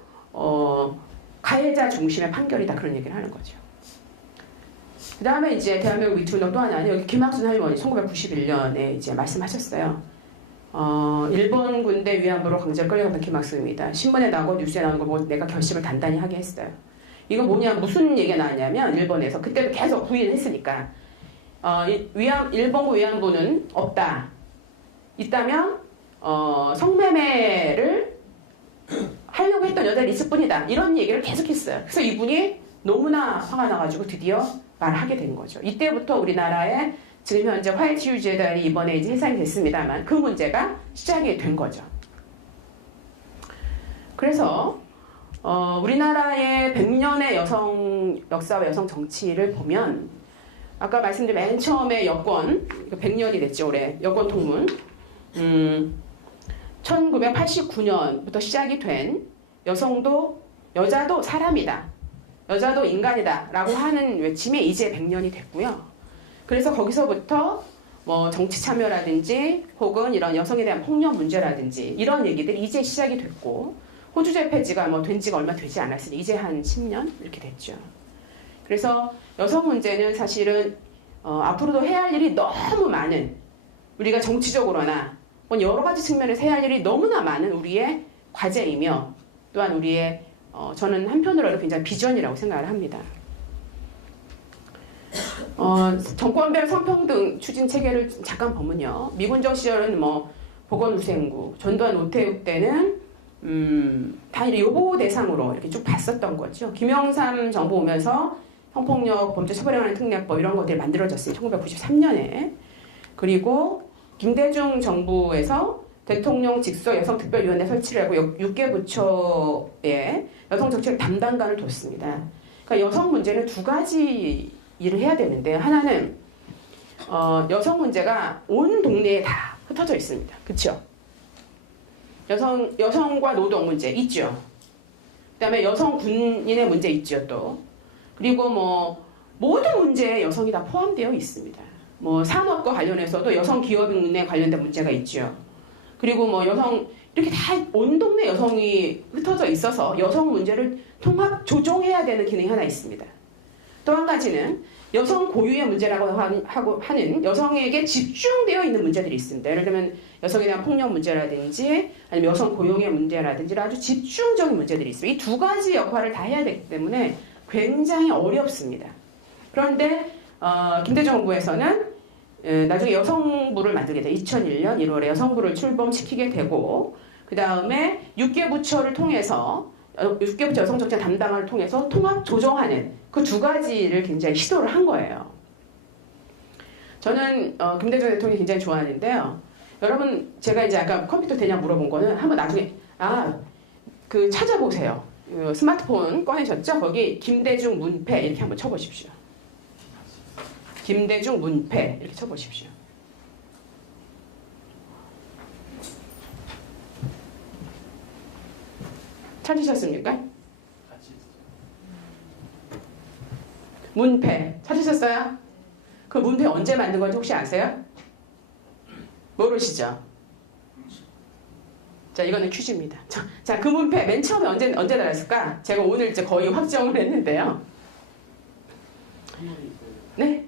가해자 중심의 판결이다 그런 얘기를 하는 거죠. 그 다음에 이제 대한민국 위트운동 또 하나는 여기 김학순 할머니 1991년에 이제 말씀하셨어요. 일본 군대 위안부로 강제로 끌려갔던 김학순입니다. 신문에 나오고 뉴스에 나오는 거 보고 내가 결심을 단단히 하게 했어요. 이거 뭐냐 무슨 얘기가 나왔냐면 일본에서 그때도 계속 부인했으니까 일본군 위안부는 없다. 있다면 성매매를 하려고 했던 여자들이 있을 뿐이다. 이런 얘기를 계속했어요. 그래서 이분이 너무나 화가 나가지고 드디어 말하게 된 거죠. 이때부터 우리나라에 지금 현재 화이트 유죄단이 이번에 이제 해산이 됐습니다만 그 문제가 시작이 된 거죠. 그래서 우리나라의 100년의 여성 역사와 여성 정치를 보면 아까 말씀드린 맨 처음에 여권 100년이 됐죠. 올해 여권 통문 1989년부터 시작이 된 여자도 사람이다. 여자도 인간이다 라고 하는 외침이 이제 100년이 됐고요. 그래서 거기서부터 뭐 정치 참여라든지 혹은 이런 여성에 대한 폭력 문제라든지 이런 얘기들이 이제 시작이 됐고 호주제 폐지가 뭐 된 지가 얼마 되지 않았으니 이제 한 10년 이렇게 됐죠. 그래서 여성 문제는 사실은 앞으로도 해야 할 일이 너무 많은 우리가 정치적으로나 여러 가지 측면에서 해야 할 일이 너무나 많은 우리의 과제이며 또한 우리의 저는 한편으로는 굉장히 비전이라고 생각을 합니다. 정권별 성평등 추진 체계를 잠깐 보면요. 미군정 시절은 뭐 보건위생부, 전두환 노태우 때는 다 여보 대상으로 이렇게 쭉 봤었던 거죠. 김영삼 정부 오면서 성폭력 범죄 처벌에 관한 특례법 이런 것들이 만들어졌어요. 1993년에. 그리고 김대중 정부에서 대통령 직속 여성특별위원회 설치를 하고 6개 부처에 여성정책 담당관을 뒀습니다. 그러니까 여성 문제는 두 가지 일을 해야 되는데 하나는 여성 문제가 온 동네에 다 흩어져 있습니다. 그렇죠? 여성과 노동 문제 있죠. 그다음에 여성 군인의 문제 있죠 또. 그리고 뭐 모든 문제에 여성이 다 포함되어 있습니다. 뭐 산업과 관련해서도 여성 기업인에 관련된 문제가 있죠. 그리고 뭐 여성 이렇게 다 온 동네 여성이 흩어져 있어서 여성 문제를 통합 조정해야 되는 기능이 하나 있습니다. 또 한 가지는 여성 고유의 문제라고 하는 여성에게 집중되어 있는 문제들이 있습니다. 예를 들면 여성에 대한 폭력 문제라든지 아니면 여성 고용의 문제라든지 아주 집중적인 문제들이 있습니다. 이 두 가지 역할을 다 해야 되기 때문에 굉장히 어렵습니다. 그런데 김대중 정부에서는 나중에 여성부를 만들게 돼요. 2001년 1월에 여성부를 출범시키게 되고 그 다음에 6개 부처를 통해서 6개 부처 여성정책 담당을 통해서 통합 조정하는 그 두 가지를 굉장히 시도를 한 거예요. 저는 김대중 대통령이 굉장히 좋아하는데요. 여러분 제가 이제 아까 컴퓨터 되냐 물어본 거는 한번 나중에 찾아보세요. 스마트폰 꺼내셨죠? 거기 김대중 문패 이렇게 한번 쳐보십시오. 김대중 문패 이렇게 쳐보십시오. 찾으셨습니까? 문패 찾으셨어요? 그 문패 언제 만든 건지 혹시 아세요? 모르시죠? 자, 이거는 퀴즈입니다. 자, 그 문패 맨 처음에 언제 달았을까? 제가 오늘 이제 거의 확정을 했는데요. 네?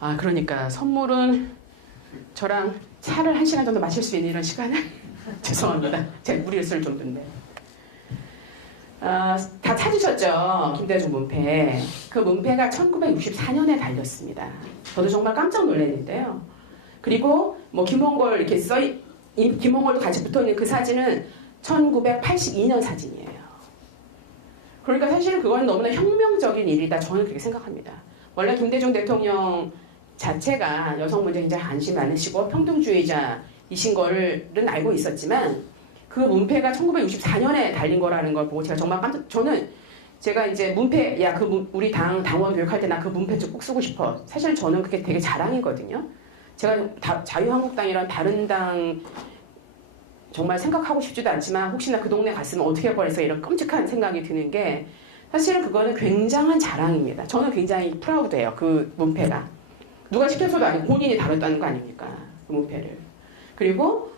아, 그러니까 선물은 저랑 차를 1시간 정도 마실 수 있는 이런 시간을 죄송합니다. 제가 무리를 쓸 정도인데. 다 찾으셨죠? 김대중 문패. 그 문패가 1964년에 달렸습니다. 저도 정말 깜짝 놀랐는데요. 그리고 뭐 김홍걸 이렇게 김홍걸도 같이 붙어있는 그 사진은 1982년 사진이에요. 그러니까 사실은 그건 너무나 혁명적인 일이다. 저는 그렇게 생각합니다. 원래 김대중 대통령 자체가 여성 문제에 굉장히 관심 많으시고 평등주의자이신 거는 알고 있었지만 그 문패가 1964년에 달린 거라는 걸 보고 제가 정말 저는 제가 이제 문패, 야, 우리 당원 교육할 때 나 그 문패 좀 꼭 쓰고 싶어. 사실 저는 그게 되게 자랑이거든요. 제가 자유한국당이란 다른 당 정말 생각하고 싶지도 않지만 혹시나 그 동네 갔으면 어떻게 할 뻔해서 이런 끔찍한 생각이 드는 게 사실은 그거는 굉장한 자랑입니다. 저는 굉장히 프라우드해요. 그 문패가. 누가 시켜서도 아니고 본인이 다뤘다는 거 아닙니까? 그 문패를. 그리고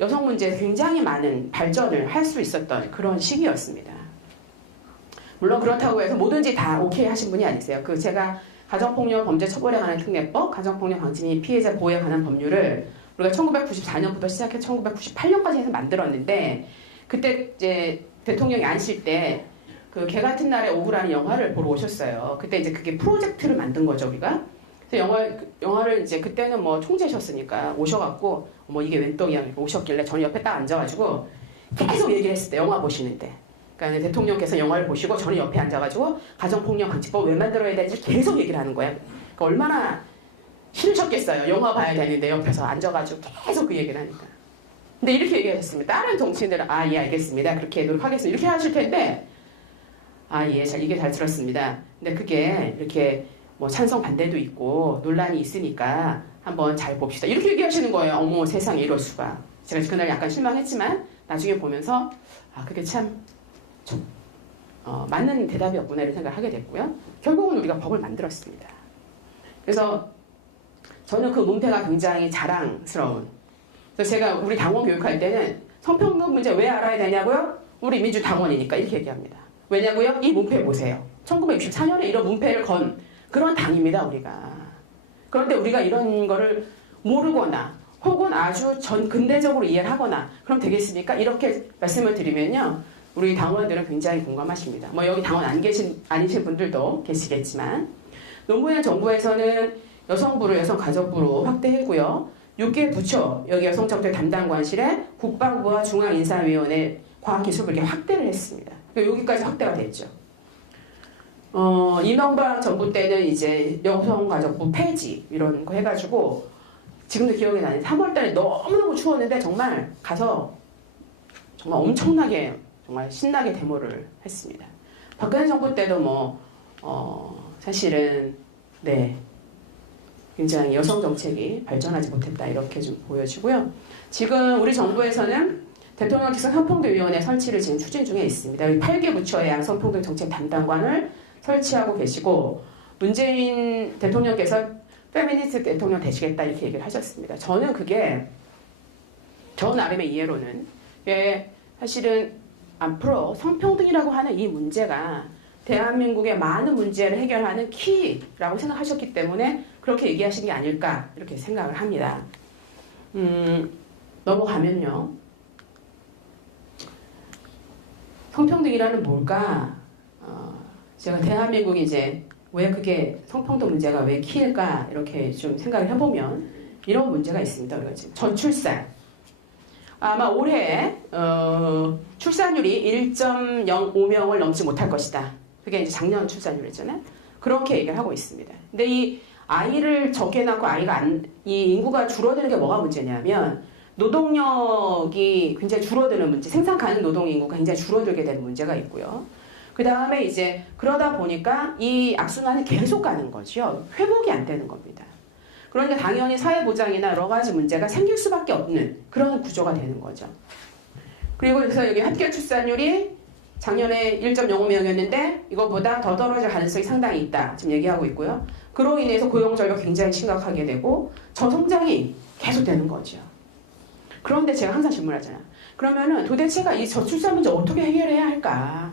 여성 문제에 굉장히 많은 발전을 할 수 있었던 그런 시기였습니다. 물론 그렇다고 해서 뭐든지 다 오케이 하신 분이 아니세요. 제가 가정폭력 범죄 처벌에 관한 특례법, 가정폭력 방지 및 피해자 보호에 관한 법률을 우리가 1994년부터 시작해 1998년까지 해서 만들었는데 그때 이제 대통령이 앉으실 때 그 개 같은 날의 오후라는 영화를 보러 오셨어요. 그때 이제 그게 프로젝트를 만든 거죠, 우리가. 그래서 영화를 이제 그때는 뭐 총재셨으니까 오셔갖고 뭐 이게 웬 떡이야 오셨길래 저는 옆에 딱 앉아가지고 계속 얘기를 했을 때 영화 보시는데. 그러니까 대통령께서 영화를 보시고 저는 옆에 앉아가지고 가정폭력방지법 왜 만들어야 되는지 계속 얘기를 하는 거예요. 그러니까 얼마나 싫으셨겠어요. 영화 봐야 되는데 옆에서 앉아가지고 계속 그 얘기를 하니까. 근데 이렇게 얘기하셨습니다. 다른 정치인들은 예 알겠습니다. 그렇게 노력하겠습니다. 이렇게 하실 텐데 예 이게 잘 들었습니다. 근데 그게 이렇게 뭐 찬성 반대도 있고 논란이 있으니까 한번 잘 봅시다. 이렇게 얘기하시는 거예요. 어머 세상에 이럴 수가. 제가 그날 약간 실망했지만 나중에 보면서 그게 참 맞는 대답이었구나 이런 생각을 하게 됐고요. 결국은 우리가 법을 만들었습니다. 그래서 저는 그 문패가 굉장히 자랑스러운. 그래서 제가 우리 당원 교육할 때는 성평등 문제 왜 알아야 되냐고요? 우리 민주당원이니까 이렇게 얘기합니다. 왜냐고요? 이 문패 보세요. 1964년에 이런 문패를 건 그런 당입니다, 우리가. 그런데 우리가 이런 거를 모르거나 혹은 아주 근대적으로 이해를 하거나 그럼 되겠습니까? 이렇게 말씀을 드리면요. 우리 당원들은 굉장히 공감하십니다. 뭐 여기 당원 아니신 분들도 계시겠지만 노무현 정부에서는 여성부를 여성가족부로 확대했고요. 6개 부처, 여기 여성정책 담당관실에 국방부와 중앙인사위원회 과학기술부 이렇게 확대를 했습니다. 여기까지 확대가 됐죠. 이명박 정부 때는 이제 여성가족부 폐지 이런 거 해가지고 지금도 기억이 나는 3월달에 너무너무 추웠는데 정말 가서 정말 엄청나게 정말 신나게 데모를 했습니다. 박근혜 정부 때도 사실은 굉장히 여성 정책이 발전하지 못했다 이렇게 좀 보여지고요. 지금 우리 정부에서는 대통령께서 성평등위원회 설치를 지금 추진 중에 있습니다. 8개 부처의 양성평등 정책 담당관을 설치하고 계시고 문재인 대통령께서 페미니스트 대통령 되시겠다 이렇게 얘기를 하셨습니다. 저는 그게 저 나름의 이해로는 사실은 앞으로 성평등이라고 하는 이 문제가 대한민국의 많은 문제를 해결하는 키라고 생각하셨기 때문에 그렇게 얘기하신 게 아닐까 이렇게 생각을 합니다. 넘어가면요. 성평등이라는 뭘까? 제가 대한민국이 이제 왜 그게 성평등 문제가 왜 키일까 이렇게 좀 생각을 해보면 이런 문제가 있습니다. 우리가 지금 저출산. 아마 올해 출산율이 1.05명을 넘지 못할 것이다. 그게 이제 작년 출산율이잖아요. 그렇게 얘기를 하고 있습니다. 근데 이 아이를 적게 낳고 이 인구가 줄어드는 게 뭐가 문제냐면 노동력이 굉장히 줄어드는 문제, 생산 가능 노동 인구가 굉장히 줄어들게 되는 문제가 있고요. 그 다음에 이제 그러다 보니까 이 악순환이 계속 가는 거죠. 회복이 안 되는 겁니다. 그러니까 당연히 사회보장이나 여러 가지 문제가 생길 수밖에 없는 그런 구조가 되는 거죠. 그리고 그래서 여기 합계 출산율이 작년에 1.05명이었는데 이거보다 더 떨어질 가능성이 상당히 있다. 지금 얘기하고 있고요. 그로 인해서 고용절벽 굉장히 심각하게 되고 저성장이 계속되는 거죠. 그런데 제가 항상 질문하잖아요. 그러면은 도대체가 이 저출산 문제 어떻게 해결해야 할까?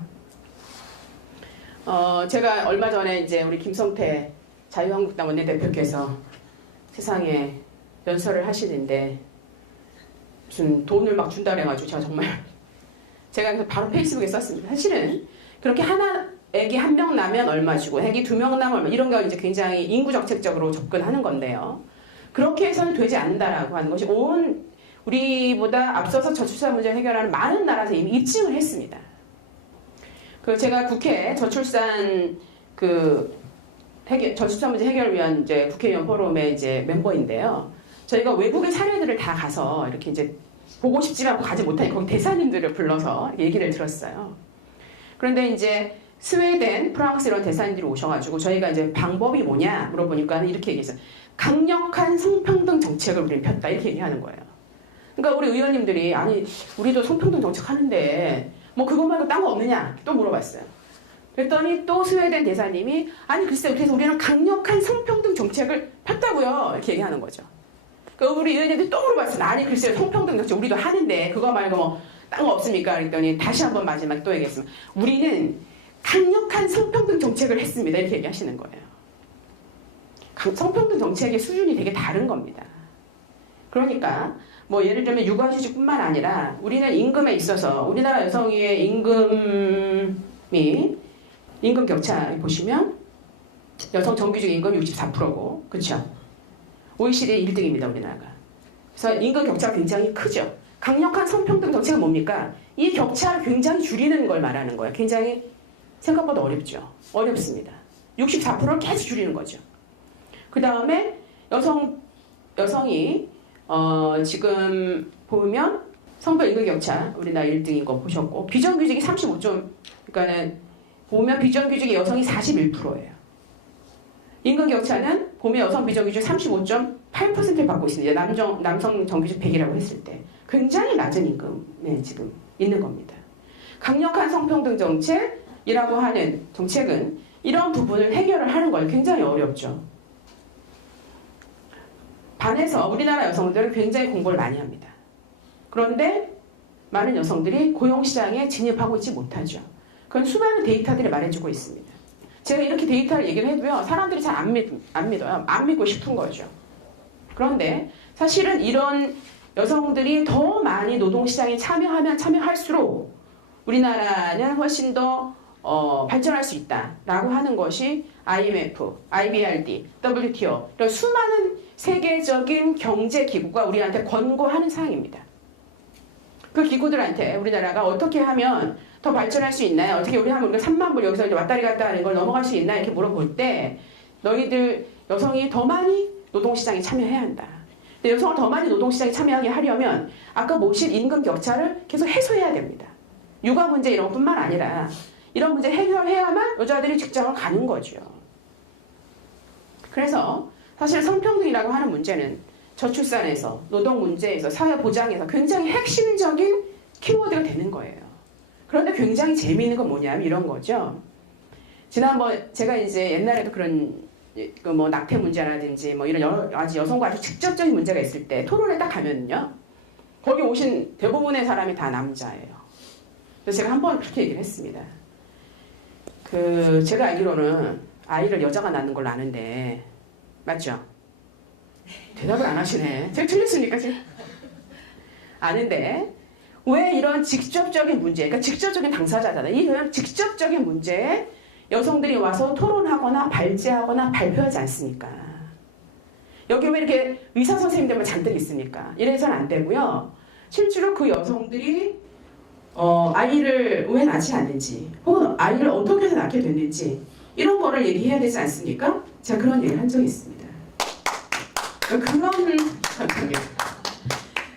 제가 얼마 전에 이제 우리 김성태 자유한국당 원내대표께서 세상에 연설을 하시는데 무슨 돈을 막 준다 그래가지고 제가 정말 제가 그래서 바로 페이스북에 썼습니다. 사실은 그렇게 애기 한 명 나면 얼마 주고 애기 2명 나면 얼마 이런 거 이제 굉장히 인구 정책적으로 접근하는 건데요. 그렇게 해서는 되지 않는다라고 하는 것이 우리보다 앞서서 저출산 문제 해결하는 많은 나라에서 이미 입증을 했습니다. 제가 국회 저출산 저출산 문제 해결위원 이제 국회의원 포럼의 이제 멤버인데요. 저희가 외국의 사례들을 다 가서 이렇게 이제 보고 싶지만 가지 못하니 거기 대사님들을 불러서 얘기를 들었어요. 그런데 이제 스웨덴, 프랑스 이런 대사님들이 오셔가지고 저희가 이제 방법이 뭐냐 물어보니까 이렇게 얘기했어요. 강력한 성평등 정책을 우리는 폈다 이렇게 얘기하는 거예요. 그러니까 우리 의원님들이 아니 우리도 성평등 정책 하는데 뭐 그거 말고 딴 거 없느냐 또 물어봤어요. 그랬더니 또 스웨덴 대사님이 아니 글쎄요 그래서 우리는 강력한 성평등 정책을 폈다고요 이렇게 얘기하는 거죠. 그러니까 우리 의원님들이 또 물어봤어요. 아니 글쎄요 성평등 정책 우리도 하는데 그거 말고 뭐 딴 거 없습니까? 그랬더니 다시 한번 마지막에 또 얘기했습니다. 우리는 강력한 성평등 정책을 했습니다 이렇게 얘기하시는 거예요. 성평등 정책의 수준이 되게 다른 겁니다. 그러니까 뭐 예를 들면 육아휴직뿐만 아니라 우리는 임금에 있어서 우리나라 여성의 임금 격차 보시면 여성 정규직 임금 64%고 그렇죠? OECD 1등입니다 우리나라가. 그래서 임금 격차가 굉장히 크죠. 강력한 성평등 정책은 뭡니까? 이 격차를 굉장히 줄이는 걸 말하는 거예요. 굉장히 생각보다 어렵죠. 어렵습니다. 64%를 계속 줄이는 거죠. 그 다음에 여성이 지금 보면 성별 임금 격차 우리나라 1등인 거 보셨고 비정규직이 35점 그러니까는 보면 비정규직의 여성이 41%예요. 임금 격차는 보면 여성 비정규직 35.8%를 받고 있습니다. 남성 정규직 100이라고 했을 때 굉장히 낮은 임금에 지금 있는 겁니다. 강력한 성평등 정책이라고 하는 정책은 이런 부분을 해결을 하는 걸 굉장히 어렵죠. 반해서 우리나라 여성들은 굉장히 공부를 많이 합니다. 그런데 많은 여성들이 고용시장에 진입하고 있지 못하죠. 그건 수많은 데이터들이 말해주고 있습니다. 제가 이렇게 데이터를 얘기를 해도요. 사람들이 잘 안 믿어요. 안 믿고 싶은 거죠. 그런데 사실은 이런 여성들이 더 많이 노동시장에 참여할수록 우리나라는 훨씬 더 발전할 수 있다라고 하는 것이 IMF, IBRD, WTO 이런 수많은 세계적인 경제기구가 우리한테 권고하는 사항입니다. 그 기구들한테 우리나라가 어떻게 하면 더 발전할 수 있나요? 어떻게 우리가 3만 불 여기서 이제 왔다리 갔다 하는 걸 넘어갈 수 있나? 이렇게 물어볼 때 너희들 여성이 더 많이 노동시장에 참여해야 한다. 근데 여성을 더 많이 노동시장에 참여하게 하려면 아까 모실 임금 격차를 계속 해소해야 됩니다. 육아 문제 이런 뿐만 아니라 이런 문제 해결해야만 여자들이 직장을 가는 거죠. 그래서 사실 성평등이라고 하는 문제는 저출산에서 노동 문제에서 사회 보장에서 굉장히 핵심적인 키워드가 되는 거예요. 그런데 굉장히 재미있는 건 뭐냐면 이런 거죠. 지난번 제가 이제 옛날에도 그런 뭐 낙태 문제라든지 뭐 이런 여러 가지 여성과 아주 직접적인 문제가 있을 때 토론에 딱 가면요. 거기 오신 대부분의 사람이 다 남자예요. 그래서 제가 한번 그렇게 얘기를 했습니다. 제가 알기로는 아이를 여자가 낳는 걸로 아는데 맞죠? 대답을 안 하시네. 제가 틀렸습니까 지금? 아는데 왜 이런 직접적인 문제, 그러니까 직접적인 당사자잖아요. 이런 직접적인 문제에 여성들이 와서 토론하거나 발제하거나 발표하지 않습니까? 여기 왜 이렇게 의사 선생님들만 잔뜩 있습니까? 이래서는 안 되고요. 실제로 그 여성들이 아이를 왜 낳지 않는지 혹은 아이를 어떻게 해서 낳게 됐는지 이런 거를 얘기해야 되지 않습니까? 제가 그런 얘기를 한 적이 있습니다.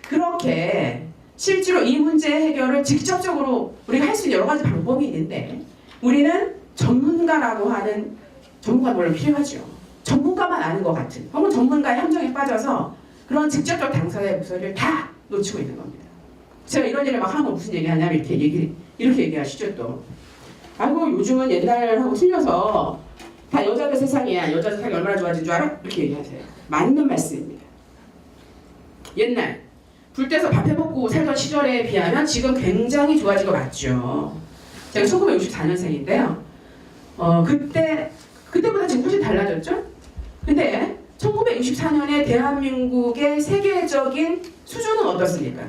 그렇게 실제로 이 문제 해결을 직접적으로 우리가 할 수 있는 여러 가지 방법이 있는데 우리는 전문가라고 하는 전문가 물론 필요하죠. 전문가만 아는 것 같은 혹은 전문가의 함정에 빠져서 그런 직접적 당사자의 목소리를 다 놓치고 있는 겁니다. 제가 이런 일을 막 하면 무슨 얘기하냐면 이렇게 얘기하시죠 또. 아이고 요즘은 옛날하고 틀려서 다 여자들 세상이야. 여자 세상이 얼마나 좋아진 줄 알아? 이렇게 얘기하세요. 맞는 말씀입니다. 옛날 불 떼서 밥 해먹고 살던 시절에 비하면 지금 굉장히 좋아진 거 맞죠. 제가 1964년생인데요. 그때보다 지금 훨씬 달라졌죠? 근데 1964년에 대한민국의 세계적인 수준은 어떻습니까?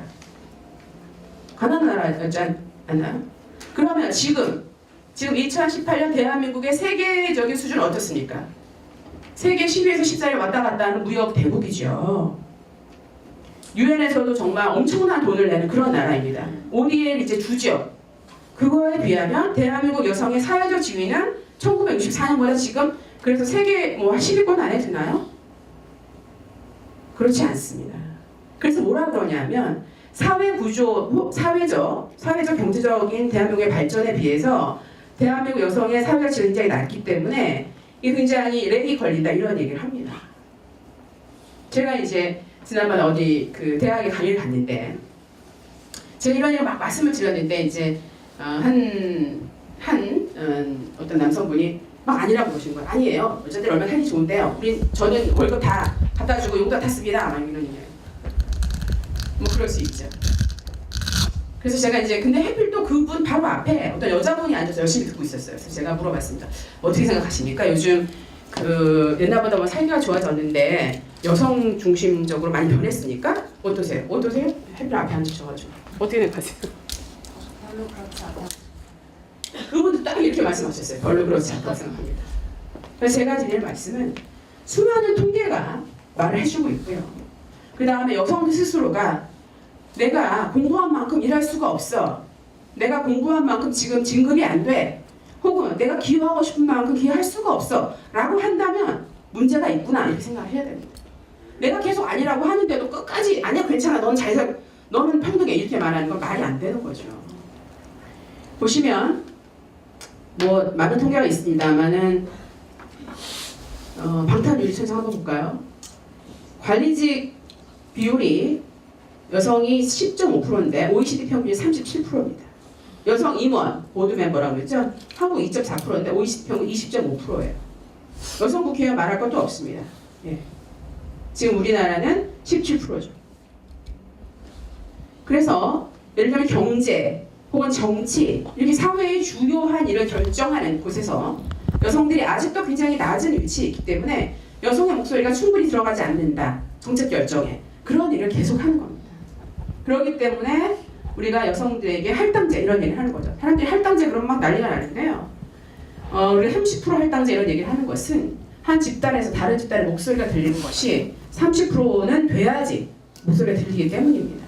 가난한 나라였지 않나요? 그러면 지금 2018년 대한민국의 세계적인 수준은 어떻습니까? 세계 10위에서 14위를 왔다 갔다 하는 무역 대국이죠. 유엔에서도 정말 엄청난 돈을 내는 그런 나라입니다. ODL 이제 주죠. 그거에 비하면 대한민국 여성의 사회적 지위는 1964년보다 지금 그래서 세계 10위권 안에 드나요? 그렇지 않습니다. 그래서 뭐라 그러냐면 사회 구조, 사회적 경제적인 대한민국의 발전에 비해서 대한민국 여성의 사회적 지위가 굉장히 낮기 때문에 이게 굉장히 렉이 걸린다 이런 얘기를 합니다. 제가 이제 지난번에 어디 그 대학에 강의를 갔는데 제가 이런 얘기 막 말씀을 드렸는데 이제 어떤 남성분이 막 아니라고 그러시는 거예요. 아니에요. 여자들 얼마나 살기 좋은데요. 저는 월급 다 갖다 주고 용돈 탔습니다. 막 이런 얘기예요. 뭐 그럴 수 있죠. 그래서 제가 이제 근데 하필 또 그분 바로 앞에 어떤 여자분이 앉아서 열심히 듣고 있었어요. 그래서 제가 물어봤습니다. 어떻게 생각하십니까? 요즘 그 옛날보다 뭐 살기가 좋아졌는데 여성 중심적으로 많이 변했으니까 어떠세요? 하필 앞에 앉으셔가지고 어떻게 생각하세요? 별로 그렇지 않아요. 그분도 딱 이렇게 말씀하셨어요. 별로 그렇지 않다고 생각합니다. 그래서 제가 드릴 말씀은 수많은 통계가 말을 해주고 있고요. 그 다음에 여성들 스스로가 내가 공부한 만큼 일할 수가 없어. 내가 공부한 만큼 지금 진급이 안 돼. 혹은 내가 기여하고 싶은 만큼 기여할 수가 없어. 라고 한다면 문제가 있구나 이렇게 생각을 해야 됩니다. 내가 계속 아니라고 하는데도 끝까지 아니야 괜찮아 넌 잘 살 너는 평등해 이렇게 말하는 건 말이 안 되는 거죠. 보시면 뭐 많은 통계가 있습니다만은 방탄유리 천장 한번 볼까요? 관리직 비율이 여성이 10.5%인데 OECD 평균이 37%입니다. 여성 임원 보드 멤버라고 했죠? 한국 2.4%인데 OECD 평균 20.5%예요. 여성 국회의원 말할 것도 없습니다. 예. 지금 우리나라는 17%죠. 그래서 예를 들면 경제 혹은 정치 이렇게 사회의 주요한 일을 결정하는 곳에서 여성들이 아직도 굉장히 낮은 위치에 있기 때문에 여성의 목소리가 충분히 들어가지 않는다. 정책 결정에. 그런 일을 계속하는 겁니다. 그렇기 때문에 우리가 여성들에게 할당제 이런 얘기를 하는 거죠. 사람들이 할당제 그러면 막 난리가 나는데요. 우리 30% 할당제 이런 얘기를 하는 것은 한 집단에서 다른 집단의 목소리가 들리는 것이 30%는 돼야지 목소리가 들리기 때문입니다.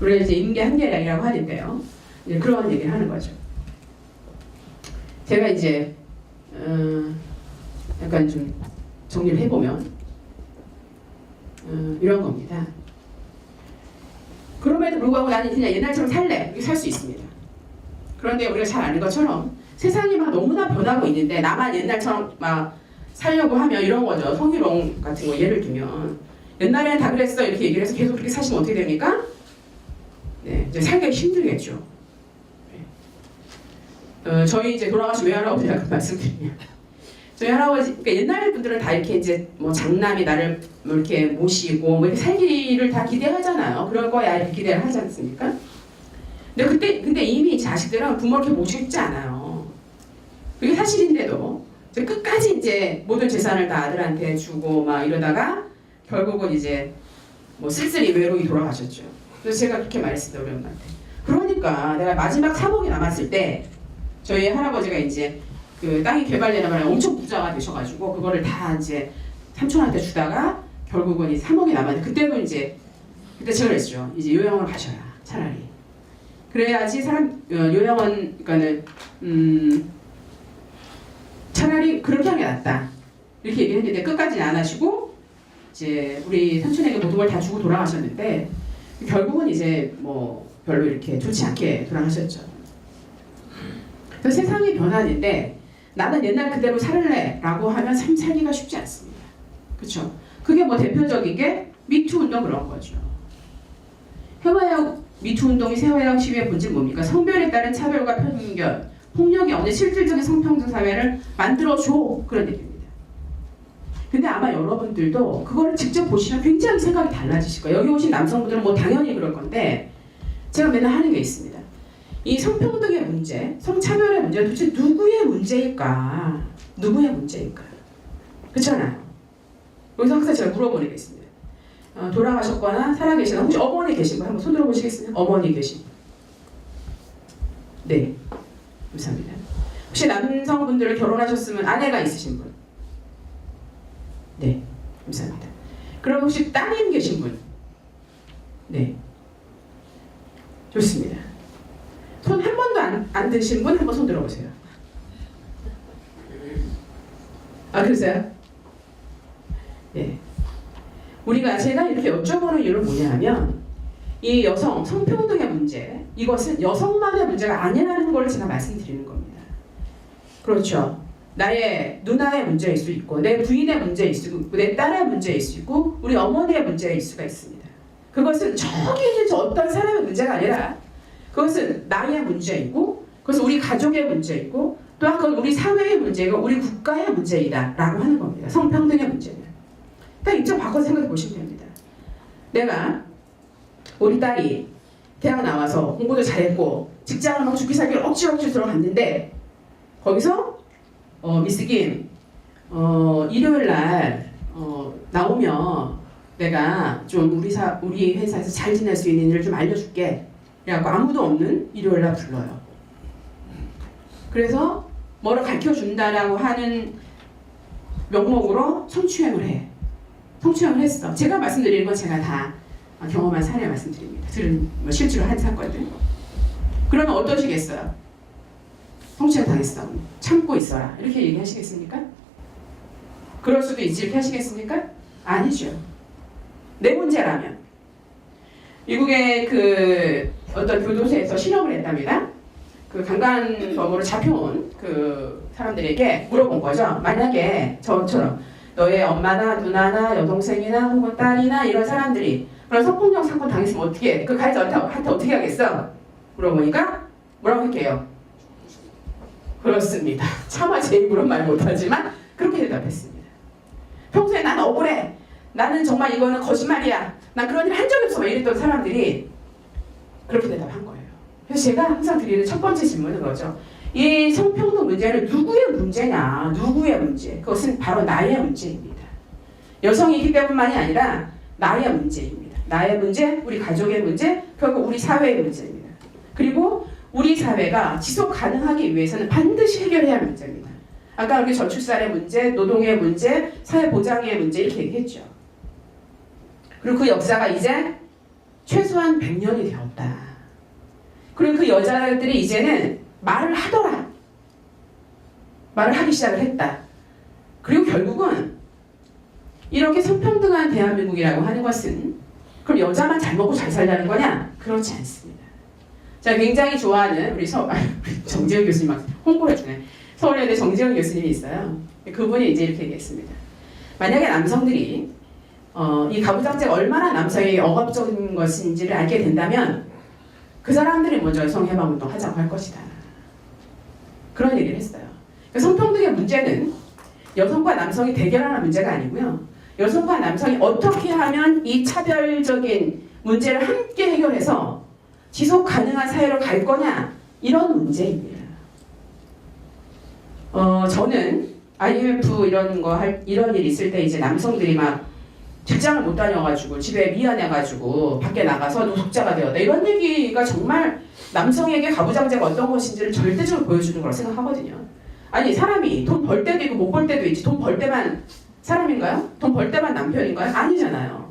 우리가 이제 임계 한계량이라고 하는데요. 이제 그런 얘기를 하는 거죠. 제가 이제 약간 좀 정리를 해보면 이런 겁니다. 그럼에도 불구하고 나는 그냥 옛날처럼 살래 이렇게 살 수 있습니다. 그런데 우리가 잘 아는 것처럼 세상이 막 너무나 변하고 있는데 나만 옛날처럼 막 살려고 하면 이런 거죠. 성희롱 같은 거 예를 들면 옛날에는 다 그랬어 이렇게 얘기를 해서 계속 그렇게 사시면 어떻게 됩니까? 네, 이제 살기가 힘들겠죠. 네. 저희 이제 돌아가신 외할아버지라고 말씀드리면 저희 할아버지 그러니까 옛날 분들은 다 이렇게 이제 뭐 장남이 나를 뭐 이렇게 모시고 뭐 이렇게 살기를 다 기대하잖아요. 그럴 거야 이렇게 기대를 하지 않습니까? 근데 이미 자식들은 부모를 이렇게 모시고 싶지 않아요. 그게 사실인데도 이제 끝까지 이제 모든 재산을 다 아들한테 주고 막 이러다가 결국은 이제 뭐 쓸쓸히 외로이 돌아가셨죠. 그래서 제가 그렇게 말했습니다 우리 엄마한테. 그러니까 내가 마지막 3억이 남았을 때 저희 할아버지가 이제 그 땅이 개발되는 바람에 엄청 부자가 되셔가지고 그거를 다 이제 삼촌한테 주다가 결국은 이제 3억이 남았는데 그때 제가 그랬죠. 이제 요양원을 가셔야 차라리. 그래야지 요양원 그러니까는 차라리 그렇게 하는 게 낫다. 이렇게 얘기를 했는데 끝까지는 안 하시고 이제 우리 삼촌에게 모든 걸 다 주고 돌아가셨는데 결국은 이제 뭐 별로 이렇게 좋지 않게 돌아가셨죠. 그래서 세상이 변하는데 나는 옛날 그대로 살래 라고 하면 삶 살기가 쉽지 않습니다. 그렇죠? 그게 뭐 대표적인 게 미투 운동 그런 거죠. 미투 운동이 세화역 시위의 본질 뭡니까? 성별에 따른 차별과 편견, 폭력이 없는 실질적인 성평등 사회를 만들어줘. 그런 얘기입니다. 근데 아마 여러분들도 그거를 직접 보시면 굉장히 생각이 달라지실 거예요. 여기 오신 남성분들은 뭐 당연히 그럴 건데 제가 맨날 하는 게 있습니다. 이 성평등의 문제, 성차별의 문제는 도대체 누구의 문제일까? 누구의 문제일까? 그렇잖아요. 여기서 항상 제가 물어보는 게 있습니다. 돌아가셨거나 살아계시나 혹시 어머니 계신 분 한번 손 들어보시겠습니까? 어머니 계신 분. 네, 감사합니다. 혹시 남성분들 결혼하셨으면 아내가 있으신 분? 네, 감사합니다. 그럼 혹시 따님 계신 분? 네, 좋습니다. 손 한 번도 안 드신 분 한번 손 들어보세요. 아, 그러세요? 네. 제가 이렇게 여쭤보는 이유는 뭐냐 하면 이 여성 성평등의 문제, 이것은 여성만의 문제가 아니라는 걸 제가 말씀드리는 겁니다. 그렇죠. 나의 누나의 문제일 수 있고 내 부인의 문제일 수 있고 내 딸의 문제일 수 있고 우리 어머니의 문제일 수가 있습니다. 그것은 저기 있는 저 어떤 사람의 문제가 아니라 그것은 나의 문제이고 그것은 우리 가족의 문제이고 또한 그건 우리 사회의 문제이고 우리 국가의 문제이다 라고 하는 겁니다. 성평등의 문제는. 딱 입장 바꿔서 생각해 보시면 됩니다. 내가 우리 딸이 대학 나와서 공부도 잘했고 직장을 막 죽기 살기를 억지로 들어갔는데 거기서 미스 김 일요일 날 나오면 내가 좀 우리 회사에서 잘 지낼 수 있는 일을 좀 알려줄게. 그래갖고 아무도 없는 일요일 날 불러요. 그래서 뭐를 가르쳐준다라고 하는 명목으로 성추행을 해. 성추행을 했어. 제가 말씀드리는 건 제가 다 경험한 사례 말씀드립니다. 실제로 한 사건들. 그러면 어떠시겠어요? 성추행 당했어. 참고 있어라. 이렇게 얘기하시겠습니까? 그럴 수도 있지. 이렇게 하시겠습니까? 아니죠. 내 문제라면. 미국의 어떤 교도소에서 실험을 했답니다. 강간범으로 잡혀온 사람들에게 물어본 거죠. 만약에 저처럼 너의 엄마나 누나나 여동생이나 혹은 딸이나 이런 사람들이 그런 성폭력 사건 당했으면 어떻게 해? 그 가해자한테 어떻게 하겠어? 물어보니까 뭐라고 할게요? 그렇습니다. 차마 제 입으로는 말 못하지만 그렇게 대답했습니다. 평소에 난 억울해. 나는 정말 이거는 거짓말이야. 난 그런 일 한 적이 없어. 이랬던 사람들이 그렇게 대답한 거예요. 그래서 제가 항상 드리는 첫 번째 질문은 그거죠. 이 성평등 문제는 누구의 문제냐? 누구의 문제? 그것은 바로 나의 문제입니다. 여성이기 때문만이 아니라 나의 문제입니다. 나의 문제, 우리 가족의 문제, 결국 우리 사회의 문제입니다. 그리고 우리 사회가 지속 가능하기 위해서는 반드시 해결해야 할 문제입니다. 아까 우리 저출산의 문제, 노동의 문제, 사회보장의 문제 이렇게 얘기했죠. 그리고 그 역사가 이제 최소한 100년이 되었다. 그리고 그 여자들이 이제는 말을 하더라. 말을 하기 시작을 했다. 그리고 결국은 이렇게 성평등한 대한민국이라고 하는 것은 그럼 여자만 잘 먹고 잘 살자는 거냐? 그렇지 않습니다. 제가 굉장히 좋아하는 우리 정지현 교수님 막 홍보를 해주네. 서울예대 정지현 교수님이 있어요. 그분이 이제 이렇게 얘기했습니다. 만약에 남성들이 이 가부장제가 얼마나 남성에게 억압적인 것인지를 알게 된다면 그 사람들이 먼저 여성해방운동 하자고 할 것이다. 그런 얘기를 했어요. 성평등의 문제는 여성과 남성이 대결하는 문제가 아니고요. 여성과 남성이 어떻게 하면 이 차별적인 문제를 함께 해결해서 지속 가능한 사회로 갈 거냐 이런 문제입니다. 저는 IMF 이런 일 있을 때 이제 남성들이 막 직장을 못 다녀가지고 집에 미안해가지고 밖에 나가서 노숙자가 되었다 이런 얘기가 정말 남성에게 가부장제가 어떤 것인지를 절대적으로 보여주는 거라고 생각하거든요. 아니 사람이 돈 벌 때도 있고 못 벌 때도 있지 돈 벌 때만 사람인가요? 돈 벌 때만 남편인가요? 아니잖아요.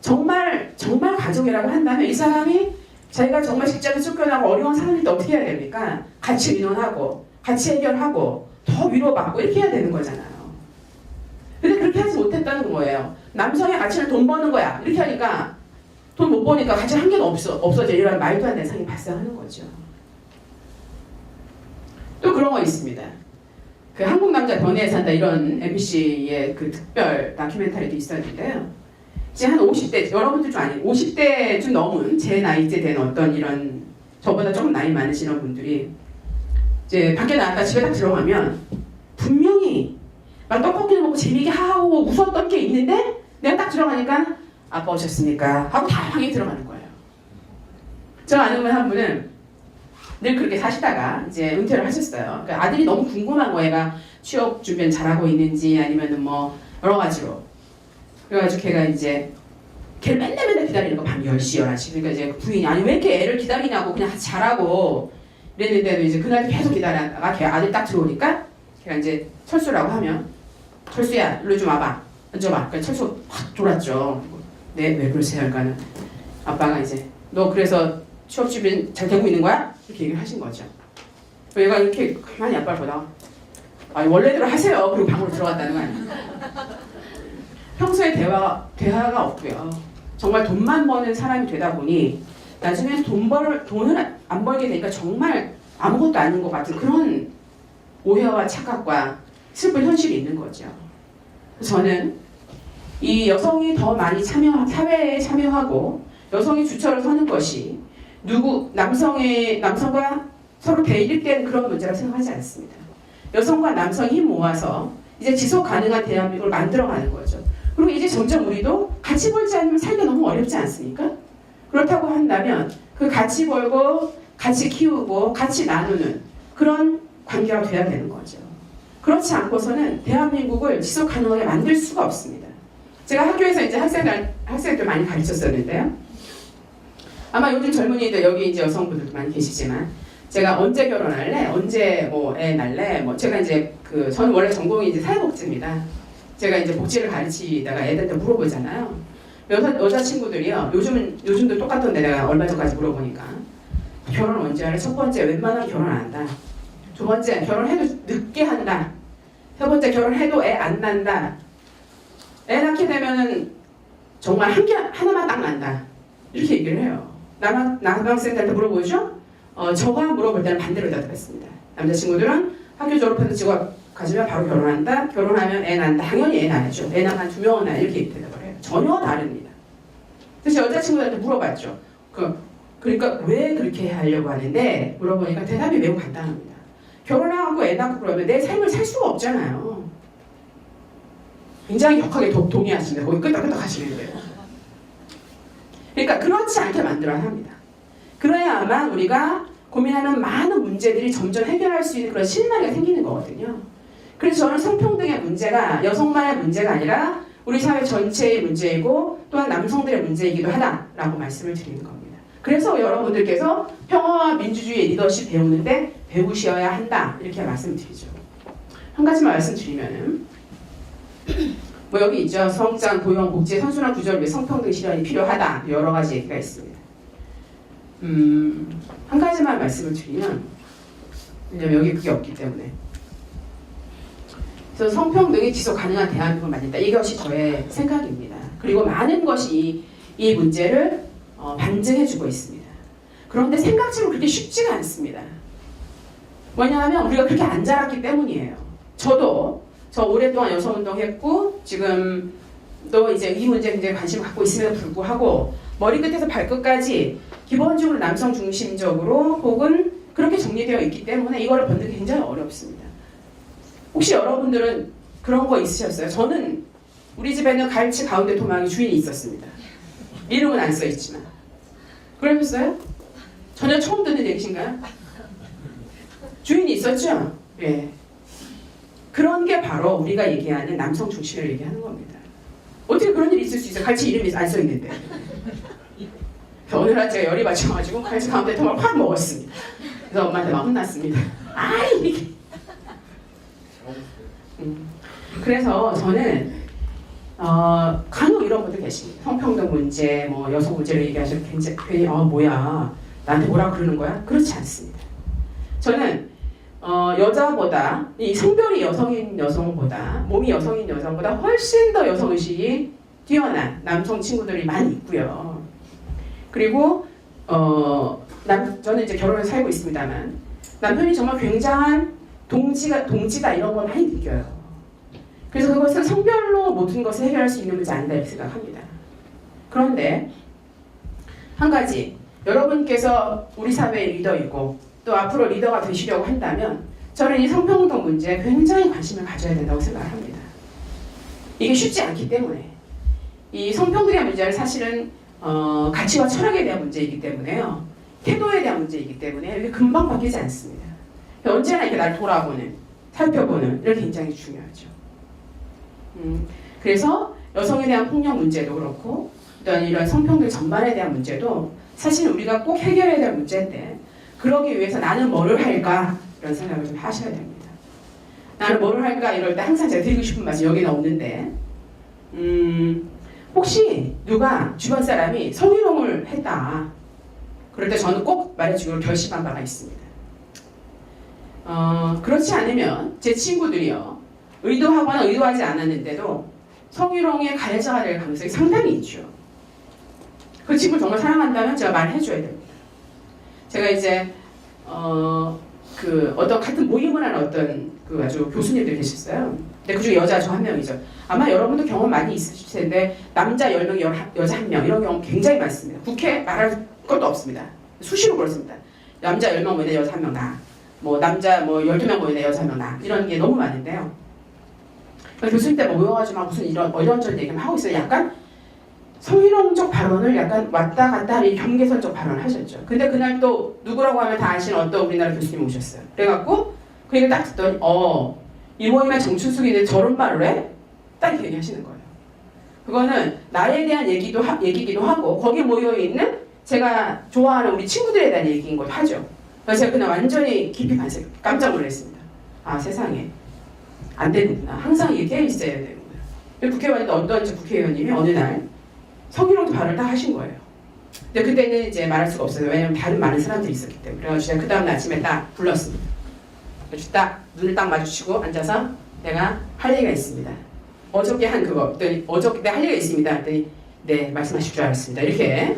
정말 가족이라고 한다면 이 사람이 자기가 정말 직장에 쫓겨나고 어려운 상황일 때 어떻게 해야 됩니까? 같이 의논하고 같이 해결하고 더 위로받고 이렇게 해야 되는 거잖아요. 근데 그렇게 하지 못했다는 거예요. 남성의 가치는 돈 버는 거야. 이렇게 하니까 돈 못 버니까 가치 한 개도 없어져. 이런 말도 안 되는 상황이 발생하는 거죠. 또 그런 거 있습니다. 한국 남자 변해에 산다 이런 MBC의 특별 다큐멘터리도 있었는데요. 이제 한 50대, 여러분들 좀 50대 좀 넘은 제 나이째 된 어떤 이런 저보다 조금 나이 많으시는 분들이 이제 밖에 나갔다 집에 딱 들어가면 분명히 막 떡볶이를 먹고 재미있게 하고 웃었던 게 있는데 내가 딱 들어가니까 아빠 오셨습니까? 하고 다 방에 들어가는 거예요. 저 아는 한 분은 늘 그렇게 사시다가 이제 은퇴를 하셨어요. 그러니까 아들이 너무 궁금한 거예요. 얘가 취업 준비는 잘하고 있는지 아니면은 뭐 여러 가지로. 그래가지고 걔가 이제 걔를 맨날 기다리는 거 밤 10시, 11시. 그러니까 이제 부인이 아니 왜 이렇게 애를 기다리냐고 그냥 같이 자라고 이랬는데도 이제 그날 계속 기다렸다가 걔 아들 딱 들어오니까 걔가 이제 철수라고 하면 철수야 일로 좀 와봐. 앉아봐. 그러니까 철수 확 돌았죠. 네, 왜 그러세요? 그러니까는 아빠가 이제 너 그래서 취업 준비 잘 되고 있는 거야? 이렇게 얘기를 하신 거죠. 얘가 이렇게 가만히 아빠를 보다가 아니 원래대로 하세요. 그리고 방으로 들어갔다는 거 아니에요. 평소에 대화가 없고요. 정말 돈만 버는 사람이 되다 보니 나중에 돈을 안 벌게 되니까 정말 아무것도 아닌 것 같은 그런 오해와 착각과 슬픈 현실이 있는 거죠. 저는 이 여성이 더 많이 사회에 참여하고 여성이 주체로 서는 것이 남성과 서로 대립된 그런 문제라고 생각하지 않습니다. 여성과 남성이 힘 모아서 이제 지속 가능한 대한민국을 만들어가는 거죠. 그리고 이제 점점 우리도 같이 벌지 않으면 살기가 너무 어렵지 않습니까? 그렇다고 한다면 그 같이 벌고 같이 키우고 같이 나누는 그런 관계가 돼야 되는 거죠. 그렇지 않고서는 대한민국을 지속 가능하게 만들 수가 없습니다. 제가 학교에서 이제 학생들 많이 가르쳤었는데요. 아마 요즘 젊은이들 여기 이제 여성분들도 많이 계시지만 제가 언제 결혼할래? 언제 뭐 애 낳을래? 뭐 제가 이제 저는 원래 전공이 이제 사회복지입니다. 제가 이제 복지를 가르치다가 애들한테 물어보잖아요. 여자 친구들이요. 요즘도 똑같던데 내가 얼마 전까지 물어보니까 결혼 언제 할래? 첫 번째 웬만하면 결혼 안 한다. 두 번째 결혼해도 늦게 한다. 세 번째 결혼해도 애 안 난다. 애 낳게 되면은 정말 하나만 딱 난다. 이렇게 얘기를 해요. 남학생들한테 물어보죠? 저가 물어볼 때는 반대로 대답했습니다. 남자친구들은 학교 졸업해서 직업 가지면 바로 결혼한다. 결혼하면 애 난다. 당연히 애 낳죠. 애 낳으면 2명은 낳아. 이렇게 대답을 해요. 전혀 다릅니다. 그래서 여자친구들한테 물어봤죠. 그러니까 왜 그렇게 하려고 하는데 물어보니까 대답이 매우 간단합니다. 결혼하고 애 낳고 그러면 내 삶을 살 수가 없잖아요. 굉장히 격하게 동의하시는데 거기 끄덕끄덕 하시는데요. 그러니까 그렇지 않게 만들어야 합니다. 그래야만 우리가 고민하는 많은 문제들이 점점 해결할 수 있는 그런 실마리가 생기는 거거든요. 그래서 저는 성평등의 문제가 여성만의 문제가 아니라 우리 사회 전체의 문제이고 또한 남성들의 문제이기도 하다라고 말씀을 드리는 겁니다. 그래서 여러분들께서 평화와 민주주의의 리더십 배우는데 배우셔야 한다 이렇게 말씀드리죠. 한 가지만 말씀드리면은 뭐 여기 있죠. 성장, 고용, 복지의 선순환 구조를 위해 성평등 실현이 필요하다. 여러 가지 얘기가 있습니다. 한 가지만 말씀을 드리면 왜냐면 여기 그게 없기 때문에 그래서 성평등이 지속 가능한 대한민국을 만든다. 이것이 저의 생각입니다. 그리고 많은 것이 이 문제를 반증해주고 있습니다. 그런데 생각지로 그렇게 쉽지가 않습니다. 왜냐하면 우리가 그렇게 안 자랐기 때문이에요. 저 오랫동안 여성운동했고 지금 또 이제 이 문제에 굉장히 관심을 갖고 있음에도 불구하고 머리끝에서 발끝까지 기본적으로 남성 중심적으로 혹은 그렇게 정리되어 있기 때문에 이거를 번들기 굉장히 어렵습니다. 혹시 여러분들은 그런 거 있으셨어요? 저는 우리 집에는 갈치 가운데 토막이 주인이 있었습니다. 이름은 안 써있지만. 그러셨어요? 전혀 처음 듣는 얘기신가요? 주인이 있었죠? 예. 그런 게 바로 우리가 얘기하는 남성 중심을 얘기하는 겁니다. 어떻게 그런 일이 있을 수 있어요? 갈치 이름이 안 써있는데. 어느 날 제가 열이 받쳐가지고 갈치 가운데 토막을 확 먹었습니다. 그래서 엄마한테 막 혼났습니다. 아이 이게. 그래서 저는 간혹 이런 분들 계십니다. 성평등 문제, 뭐 여성 문제를 얘기하셔서 괜히 뭐야 나한테 뭐라 그러는 거야? 그렇지 않습니다. 저는 여자보다 이 성별이 여성인 여성보다 몸이 여성인 여성보다 훨씬 더 여성의식이 뛰어난 남성 친구들이 많이 있고요. 그리고 저는 이제 결혼해서 살고 있습니다만 남편이 정말 굉장한 동지다 이런 걸 많이 느껴요. 그래서 그것은 성별로 모든 것을 해결할 수 있는 문제 아니다 이렇게 생각합니다. 그런데 한 가지 여러분께서 우리 사회의 리더이고 또 앞으로 리더가 되시려고 한다면 저는 이 성평등 문제에 굉장히 관심을 가져야 된다고 생각을 합니다. 이게 쉽지 않기 때문에 이 성평등의 문제는 사실은 가치와 철학에 대한 문제이기 때문에요. 태도에 대한 문제이기 때문에 이게 금방 바뀌지 않습니다. 언제나 이렇게 날 돌아보는, 살펴보는 이런 게 굉장히 중요하죠. 그래서 여성에 대한 폭력 문제도 그렇고 어떤 이런 성평등 전반에 대한 문제도 사실 우리가 꼭 해결해야 될 문제인데 그러기 위해서 나는 뭐를 할까 이런 생각을 좀 하셔야 됩니다. 나는 뭐를 할까 이럴 때 항상 제가 드리고 싶은 말이 여기는 없는데 혹시 누가 주변 사람이 성희롱을 했다 그럴 때 저는 꼭 말해주기로 결심한 바가 있습니다. 그렇지 않으면 제 친구들이요 의도하거나 의도하지 않았는데도 성희롱의 가해자가 될 가능성이 상당히 있죠. 그 친구를 정말 사랑한다면 제가 말해줘야 됩니다. 제가 이제 어떤 같은 모임을 하는 어떤 그 아주 교수님들이 계셨어요. 근데 그중에 여자 저 한 명이죠. 아마 여러분도 경험 많이 있으실 텐데 남자 10명, 여자 1명 이런 경험 굉장히 많습니다. 국회 말할 것도 없습니다. 수시로 그렇습니다. 남자 10명 모이네 여자 1명 나. 뭐 남자 12명 모이네 여자 1명 나. 이런 게 너무 많은데요. 교수님 때 모여가지고 막 무슨 이런저런 얘기를 하고 있어요. 약간 성희롱적 발언을 약간 왔다 갔다 하는 경계선적 발언을 하셨죠. 근데 그날 또 누구라고 하면 다 아시는 어떤 우리나라 교수님 오셨어요. 그래갖고 그 얘기를 딱 듣더니 이 모임에 정춘숙이는 저런 말을 해? 딱 이렇게 얘기하시는 거예요. 그거는 나에 대한 얘기기도 하고 거기에 모여있는 제가 좋아하는 우리 친구들에 대한 얘기인 것도 하죠. 그래서 제가 그날 완전히 깊이 깜짝 놀랐습니다. 아 세상에 안 되는구나. 항상 이게 깨어있어야 되는구나. 국회의원인데 어떤 국회의원님이 어느 날 성희롱 발언을 딱 하신 거예요. 근데 그때는 이제 말할 수가 없어요. 왜냐면 다른 많은 사람들이 있었기 때문에. 그래가지고 제가 그 다음 아침에 딱 불렀습니다. 그래서 딱 눈을 딱 마주치고 앉아서 내가 할 얘기가 있습니다. 어저께 한 그거. 그랬더니 어저께 내가 할 얘기가 있습니다. 그랬더니 네 말씀하실 줄 알았습니다. 이렇게.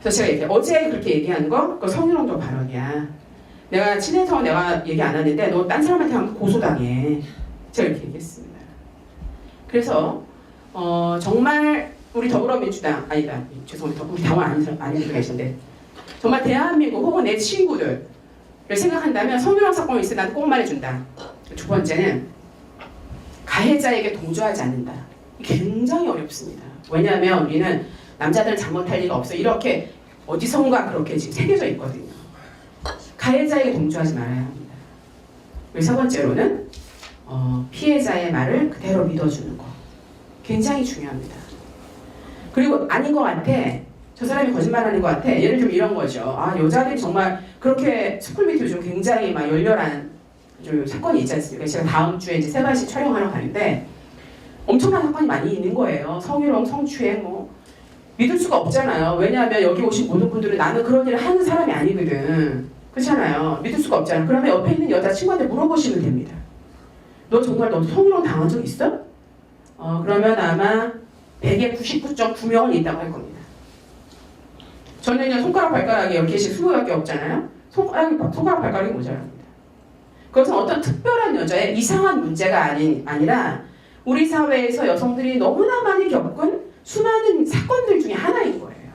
그래서 제가 이렇게 어제 그렇게 얘기한 거 그거 성희롱적 발언이야. 내가 친해서 내가 얘기 안 하는데 너 딴 사람한테 하면 고소당해. 제가 이렇게 얘기했습니다. 그래서 정말 우리 더불어민주당 아니다 죄송합니다 우리 당원 아닌 분들 계신데 정말 대한민국 혹은 내 친구들을 생각한다면 성희롱 사건이 있으면 나도 꼭 말해준다. 두 번째는 가해자에게 동조하지 않는다. 굉장히 어렵습니다. 왜냐하면 우리는 남자들은 잘못할 리가 없어 이렇게 어디선가 그렇게 지금 새겨져 있거든요. 가해자에게 동조하지 말아야 합니다. 그리고 세 번째로는 피해자의 말을 그대로 믿어주는 거 굉장히 중요합니다. 그리고 아닌 것 같아. 저 사람이 거짓말하는 것 같아. 예를 들면 이런 거죠. 아 여자들이 정말 그렇게 스쿨미트 요즘 굉장히 막 열렬한 사건이 있지 않습니까? 제가 다음 주에 이제 세바시 촬영하러 가는데 엄청난 사건이 많이 있는 거예요. 성희롱, 성추행 뭐 믿을 수가 없잖아요. 왜냐하면 여기 오신 모든 분들은 나는 그런 일을 하는 사람이 아니거든. 그렇잖아요. 믿을 수가 없잖아요. 그러면 옆에 있는 여자친구한테 물어보시면 됩니다. 너 정말 너 성희롱 당한 적 있어? 그러면 아마 100에 99.9명은 있다고 할 겁니다. 저는요 손가락 발가락이 10개씩 20개밖에 없잖아요. 손가락 발가락이 모자랍니다. 그것은 어떤 특별한 여자의 이상한 문제가 아니라 우리 사회에서 여성들이 너무나 많이 겪은 수많은 사건들 중에 하나인 거예요.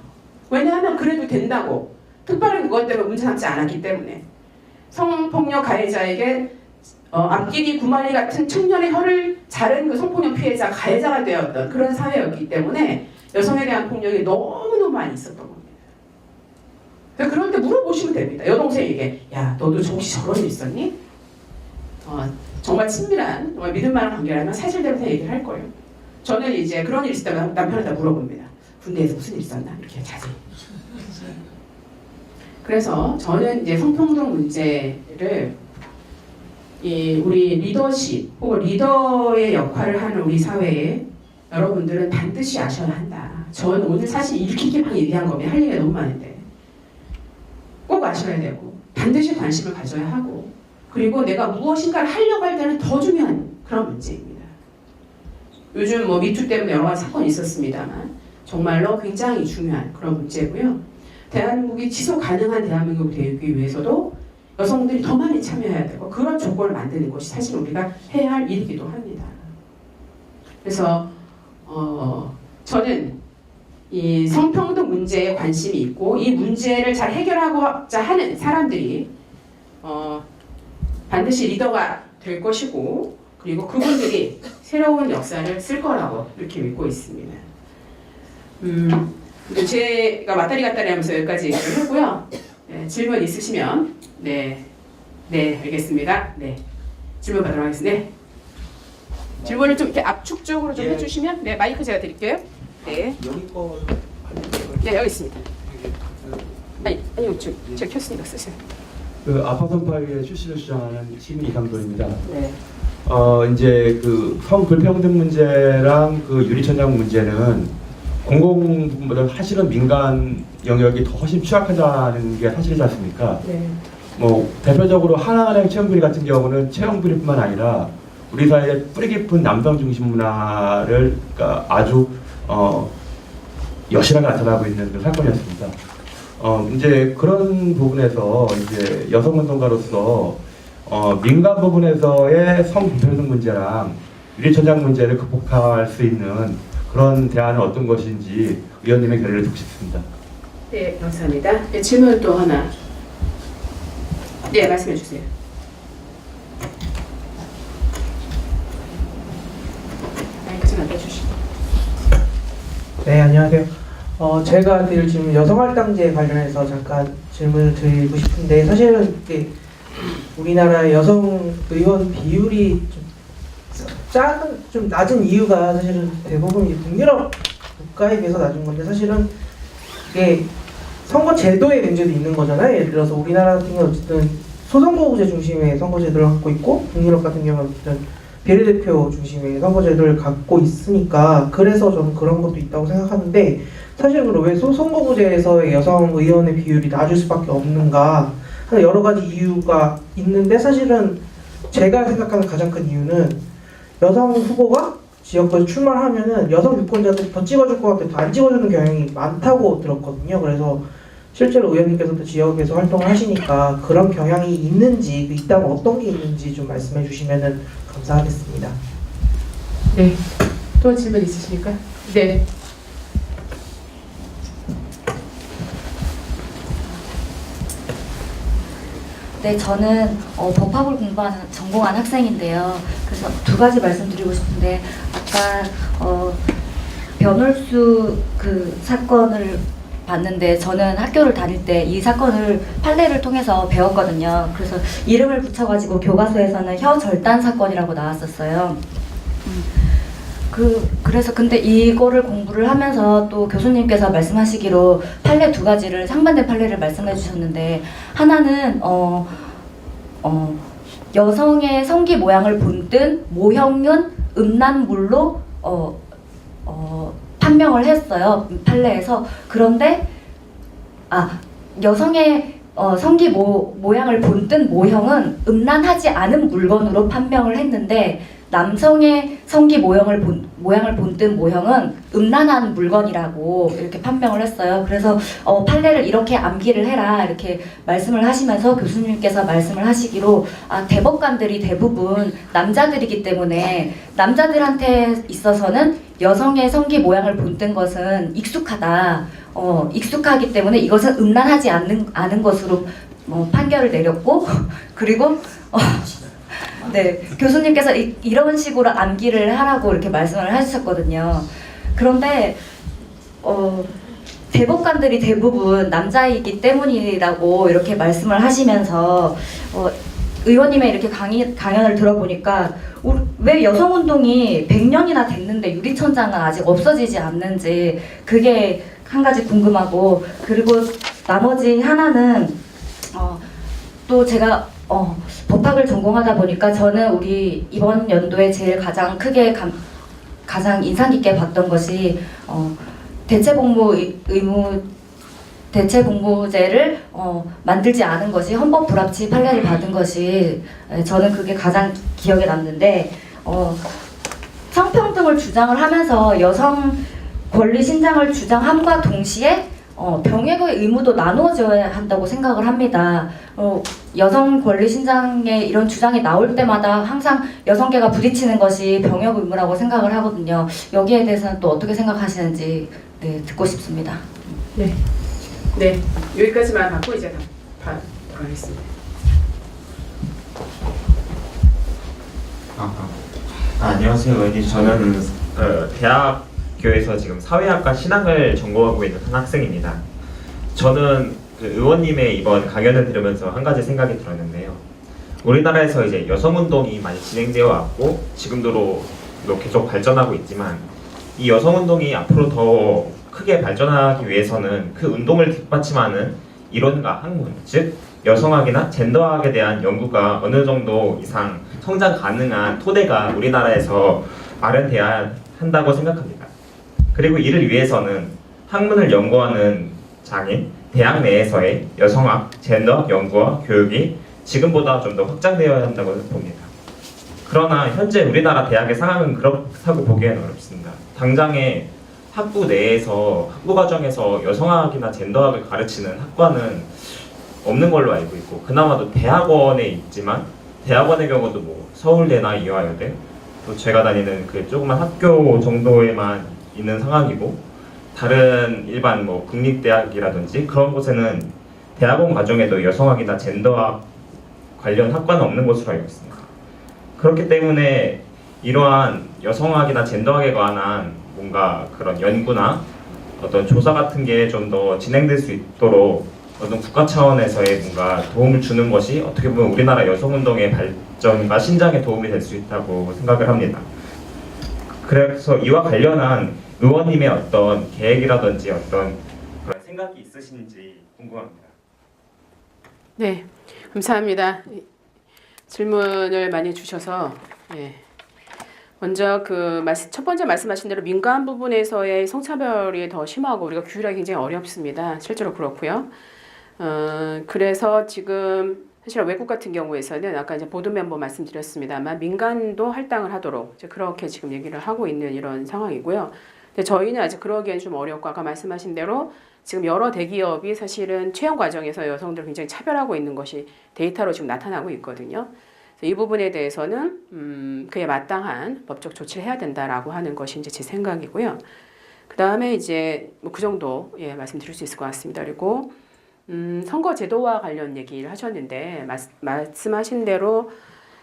왜냐하면 그래도 된다고 특별히 그것 때문에 문제 삼지 않았기 때문에 성폭력 가해자에게 앞길이 구말리 같은 청년의 혀를 자른 그 성폭력 피해자 가해자가 되었던 그런 사회였기 때문에 여성에 대한 폭력이 너무너무 많이 있었던 겁니다. 그럴 때 물어보시면 됩니다. 여동생에게 야 너도 혹시 저런 일 있었니? 정말 친밀한 정말 믿을 만한 관계라면 사실대로 다 얘기를 할 거예요. 저는 이제 그런 일 있을 때마다 남편한테 물어봅니다. 군대에서 무슨 일 있었나? 이렇게 자세히. 그래서 저는 이제 성평등 문제를 우리 리더십 혹은 리더의 역할을 하는 우리 사회에 여러분들은 반드시 아셔야 한다. 저는 오늘 사실 이렇게만 얘기한 거면 할 얘기가 너무 많은데 꼭 아셔야 되고 반드시 관심을 가져야 하고 그리고 내가 무엇인가를 하려고 할 때는 더 중요한 그런 문제입니다. 요즘 뭐 미투 때문에 여러 가지 사건이 있었습니다만 정말로 굉장히 중요한 그런 문제고요. 대한민국이 지속 가능한 대한민국이 되기 위해서도 여성들이 더 많이 참여해야 되고 그런 조건을 만드는 것이 사실 우리가 해야 할 일이기도 합니다. 그래서 저는 이 성평등 문제에 관심이 있고 이 문제를 잘 해결하고자 하는 사람들이 반드시 리더가 될 것이고 그리고 그분들이 새로운 역사를 쓸 거라고 이렇게 믿고 있습니다. 제가 왔다리 갔다리 하면서 여기까지 얘기를 했고요. 네, 질문 있으시면 네 알겠습니다. 네 질문 받도록 하겠습니다. 네. 질문을 좀 이렇게 압축적으로 좀 해주시면 네 마이크 제가 드릴게요. 네. 여기 거 네 여기 있습니다. 아니 제가 켰으니까 쓰세요. 그 아파선파위의 출신을 주장하는 시민 이상도입니다. 네. 이제 그 성불평등 문제랑 그 유리천장 문제는 공공 부분보다 사실은 민간 영역이 더 훨씬 취약하다는 게 사실이지 않습니까? 네. 뭐 대표적으로 하나은행 채용비리 같은 경우는 채용비리뿐만 아니라 우리 사회의 뿌리 깊은 남성 중심 문화를 그러니까 아주 여실하게 나타나고 있는 그 사건이었습니다. 이제 그런 부분에서 이제 여성운동가로서 민간 부분에서의 성불평등 문제랑 유리천장 문제를 극복할 수 있는 그런 대안은 어떤 것인지 의원님의 결의를 듣고 싶습니다. 네, 감사합니다. 네, 질문 또 하나. 네, 말씀해 주세요. 마이크 좀 앉아주시고. 네, 안녕하세요. 제가 드릴 질문 여성할당제 관련해서 잠깐 질문을 드리고 싶은데 사실은 이게 우리나라 여성 의원 비율이 좀 낮은 이유가 사실은 대부분 북유럽 국가에 비해서 낮은 건데 사실은 이게 선거 제도의 문제도 있는 거잖아요. 예를 들어서 우리나라 같은 경우는 어쨌든 소선거구제 중심의 선거제도를 갖고 있고 북유럽 같은 경우는 어쨌든 비례대표 중심의 선거제도를 갖고 있으니까 그래서 저는 그런 것도 있다고 생각하는데 사실 그럼 왜 소선거구제에서의 여성 의원의 비율이 낮을 수밖에 없는가 하는 여러 가지 이유가 있는데 사실은 제가 생각하는 가장 큰 이유는 여성 후보가 지역구에서 출마를 하면은 여성 유권자들이 더 찍어줄 것 같아 더 안 찍어주는 경향이 많다고 들었거든요. 그래서 실제로 의원님께서도 지역에서 활동을 하시니까 그런 경향이 있는지 있다면 어떤 게 있는지 좀 말씀해 주시면은 감사하겠습니다. 네, 또 질문 있으십니까? 네. 네, 저는 법학을 전공한 학생인데요. 그래서 두 가지 말씀드리고 싶은데 아까 변홀수 그 사건을 봤는데 저는 학교를 다닐 때 이 사건을 판례를 통해서 배웠거든요. 그래서 이름을 붙여가지고 교과서에서는 혀절단 사건이라고 나왔었어요. 그래서 근데 이거를 공부를 하면서 또 교수님께서 말씀하시기로 판례 두 가지를 상반된 판례를 말씀해 주셨는데 하나는 여성의 성기 모양을 본뜬 모형은 음란물로 판명을 했어요. 판례에서. 그런데 여성의 성기 모양을 본뜬 모형은 음란하지 않은 물건으로 판명을 했는데 남성의 성기 모양을 본뜬 모형은 음란한 물건이라고 이렇게 판명을 했어요. 그래서 판례를 이렇게 암기를 해라 이렇게 말씀을 하시면서 교수님께서 말씀을 하시기로 대법관들이 대부분 남자들이기 때문에 남자들한테 있어서는 여성의 성기 모양을 본뜬 것은 익숙하다. 익숙하기 때문에 이것은 음란하지 않은 것으로 판결을 내렸고 그리고 네, 교수님께서 이런 식으로 암기를 하라고 이렇게 말씀을 해주셨거든요. 그런데 대법관들이 대부분 남자이기 때문이라고 이렇게 말씀을 하시면서 의원님의 이렇게 강연을 들어보니까 왜 여성운동이 100년이나 됐는데 유리천장은 아직 없어지지 않는지 그게 한 가지 궁금하고 그리고 나머지 하나는 또 제가 법학을 전공하다 보니까 저는 우리 이번 연도에 제일 가장 크게 가장 인상 깊게 봤던 것이 대체복무제를 만들지 않은 것이 헌법 불합치 판례를 받은 것이 저는 그게 가장 기억에 남는데 성평등을 주장을 하면서 여성 권리 신장을 주장함과 동시에 병역의 의무도 나누어져야 한다고 생각을 합니다. 여성 권리 신장의 이런 주장이 나올 때마다 항상 여성계가 부딪히는 것이 병역 의무라고 생각을 하거든요. 여기에 대해서는 또 어떻게 생각하시는지 네, 듣고 싶습니다. 네, 여기까지만 받고 이제 가겠습니다. 안녕하세요. 의원님. 저는 대학교에서 지금 사회학과 신학을 전공하고 있는 한 학생입니다. 저는 그 의원님의 이번 강연을 들으면서 한 가지 생각이 들었는데요. 우리나라에서 이제 여성운동이 많이 진행되어 왔고 지금도 계속 발전하고 있지만 이 여성운동이 앞으로 더 크게 발전하기 위해서는 그 운동을 뒷받침하는 이론과 학문, 즉 여성학이나 젠더학에 대한 연구가 어느 정도 이상 성장 가능한 토대가 우리나라에서 마련돼야 한다고 생각합니다. 그리고 이를 위해서는 학문을 연구하는 장인, 대학 내에서의 여성학, 젠더학 연구와 교육이 지금보다 좀 더 확장되어야 한다고 봅니다. 그러나 현재 우리나라 대학의 상황은 그렇다고 보기에는 어렵습니다. 당장에 학부 내에서, 학부 과정에서 여성학이나 젠더학을 가르치는 학과는 없는 걸로 알고 있고, 그나마도 대학원에 있지만 대학원의 경우도 뭐 서울대나 이화여대, 또 제가 다니는 그 조그만 학교 정도에만 있는 상황이고, 다른 일반 뭐 국립대학이라든지 그런 곳에는 대학원 과정에도 여성학이나 젠더학 관련 학과는 없는 것으로 알고 있습니다. 그렇기 때문에 이러한 여성학이나 젠더학에 관한 뭔가 그런 연구나 어떤 조사 같은 게 좀 더 진행될 수 있도록 어떤 국가 차원에서의 뭔가 도움을 주는 것이 어떻게 보면 우리나라 여성운동의 발전과 신장에 도움이 될 수 있다고 생각을 합니다. 그래서 이와 관련한 의원님의 어떤 계획이라든지 어떤 그런 생각이 있으신지 궁금합니다. 네, 감사합니다. 질문을 많이 주셔서 먼저 첫 번째 말씀하신 대로 민간 부분에서의 성차별이 더 심하고 우리가 규율하기 굉장히 어렵습니다. 실제로 그렇고요. 그래서 지금 사실 외국 같은 경우에서는 아까 이제 보도 멤버 말씀드렸습니다만 민간도 할당을 하도록 이제 그렇게 지금 얘기를 하고 있는 이런 상황이고요. 근데 저희는 아직 그러기엔 좀 어렵고 아까 말씀하신 대로 지금 여러 대기업이 사실은 채용 과정에서 여성들을 굉장히 차별하고 있는 것이 데이터로 지금 나타나고 있거든요. 이 부분에 대해서는 그에 마땅한 법적 조치를 해야 된다라고 하는 것이 이제 제 생각이고요. 그 다음에 이제 뭐 그 정도 말씀드릴 수 있을 것 같습니다. 그리고 선거 제도와 관련 얘기를 하셨는데 말씀하신 대로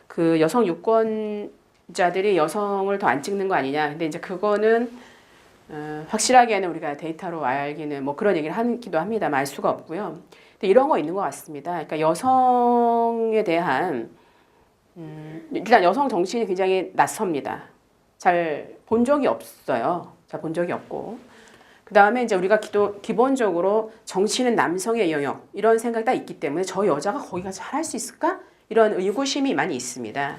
그 여성 유권자들이 여성을 더 안 찍는 거 아니냐. 근데 이제 그거는 확실하게는 우리가 데이터로 알기는 뭐 그런 얘기를 하기도 합니다만 알 수가 없고요. 근데 이런 거 있는 것 같습니다. 그러니까 여성에 대한 일단 여성 정치인이 굉장히 낯섭니다. 잘 본 적이 없어요. 잘 본 적이 없고. 그 다음에 이제 우리가 기본적으로 정치는 남성의 영역 이런 생각이 딱 있기 때문에 저 여자가 거기 가서 잘할 수 있을까? 이런 의구심이 많이 있습니다.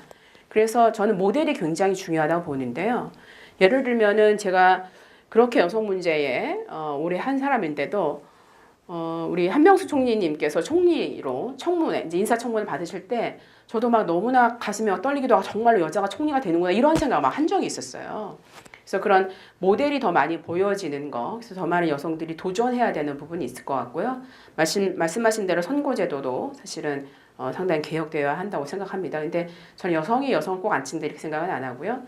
그래서 저는 모델이 굉장히 중요하다고 보는데요. 예를 들면은 제가 그렇게 여성 문제에 오래 한 사람인데도 우리 한명수 총리님께서 총리로 청문회, 이제 인사청문회 받으실 때 저도 막 너무나 가슴이 떨리기도 하고 정말로 여자가 총리가 되는구나 이런 생각을 막 한 적이 있었어요. 그래서 그런 모델이 더 많이 보여지는 거, 그래서 더 많은 여성들이 도전해야 되는 부분이 있을 것 같고요. 말씀하신 대로 선거제도도 사실은 상당히 개혁되어야 한다고 생각합니다. 근데 저는 여성이 여성을 꼭 안 친다 이렇게 생각은 안 하고요.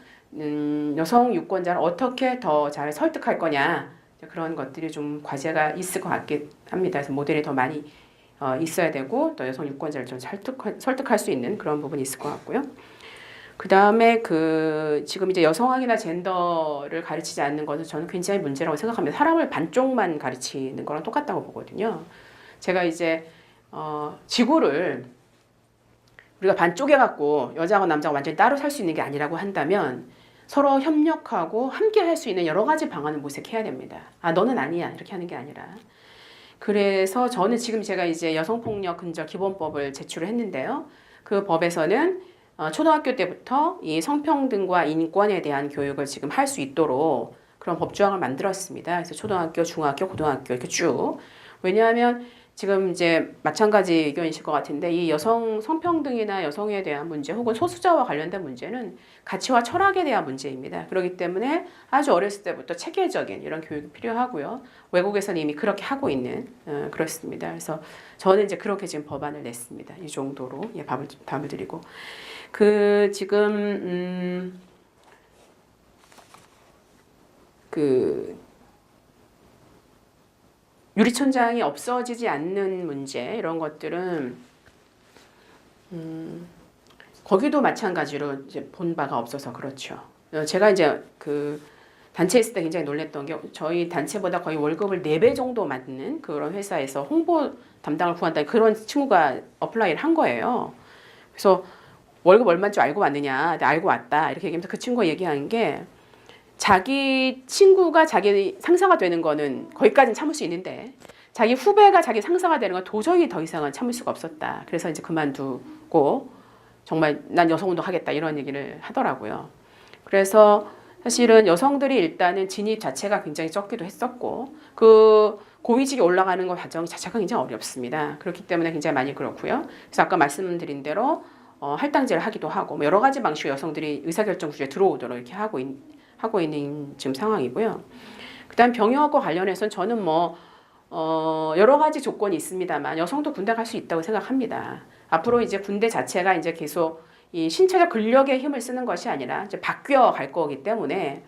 여성 유권자를 어떻게 더 잘 설득할 거냐 그런 것들이 좀 과제가 있을 것 같긴 합니다. 그래서 모델이 더 많이 있어야 되고 또 여성 유권자를 좀 설득할 수 있는 그런 부분이 있을 것 같고요. 그 다음에 지금 이제 여성학이나 젠더를 가르치지 않는 것은 저는 굉장히 문제라고 생각합니다. 사람을 반쪽만 가르치는 거랑 똑같다고 보거든요. 제가 이제 지구를 우리가 반쪽해갖고 여자하고 남자가 완전히 따로 살 수 있는 게 아니라고 한다면 서로 협력하고 함께 할 수 있는 여러 가지 방안을 모색해야 됩니다. 너는 아니야 이렇게 하는 게 아니라. 그래서 저는 지금 제가 이제 여성폭력 근절 기본법을 제출을 했는데요. 그 법에서는 초등학교 때부터 이 성평등과 인권에 대한 교육을 지금 할 수 있도록 그런 법조항을 만들었습니다. 그래서 초등학교, 중학교, 고등학교 이렇게 쭉. 왜냐하면 지금 이제 마찬가지 의견이실 것 같은데 이 여성 성평등이나 여성에 대한 문제 혹은 소수자와 관련된 문제는 가치와 철학에 대한 문제입니다. 그렇기 때문에 아주 어렸을 때부터 체계적인 이런 교육이 필요하고요. 외국에서는 이미 그렇게 하고 있는 그렇습니다. 그래서 저는 이제 그렇게 지금 법안을 냈습니다. 이 정도로 답을 드리고 지금 유리천장이 없어지지 않는 문제 이런 것들은 거기도 마찬가지로 이제 본 바가 없어서 그렇죠. 제가 이제 그 단체에 있을 때 굉장히 놀랬던 게 저희 단체보다 거의 월급을 4배 정도 받는 그런 회사에서 홍보 담당을 구한다 그런 친구가 어플라이를 한 거예요. 그래서 월급 얼마인 줄 알고 왔느냐, 알고 왔다 이렇게 얘기하면서 그 친구가 얘기한 게 자기 친구가 자기 상사가 되는 거는 거기까지는 참을 수 있는데 자기 후배가 자기 상사가 되는 건 도저히 더 이상은 참을 수가 없었다. 그래서 이제 그만두고 정말 난 여성운동 하겠다 이런 얘기를 하더라고요. 그래서 사실은 여성들이 일단은 진입 자체가 굉장히 적기도 했었고 그 고위직에 올라가는 것 과정 자체가 굉장히 어렵습니다. 그렇기 때문에 굉장히 많이 그렇고요. 그래서 아까 말씀드린 대로 할당제를 하기도 하고 뭐 여러 가지 방식으로 여성들이 의사결정 구조에 들어오도록 이렇게 하고 있는 지금 상황이고요. 그다음 병역과 관련해서는 저는 뭐 여러 가지 조건이 있습니다만 여성도 군대 갈 수 있다고 생각합니다. 앞으로 이제 군대 자체가 이제 계속 이 신체적 근력에 힘을 쓰는 것이 아니라 이제 바뀌어 갈 거기 때문에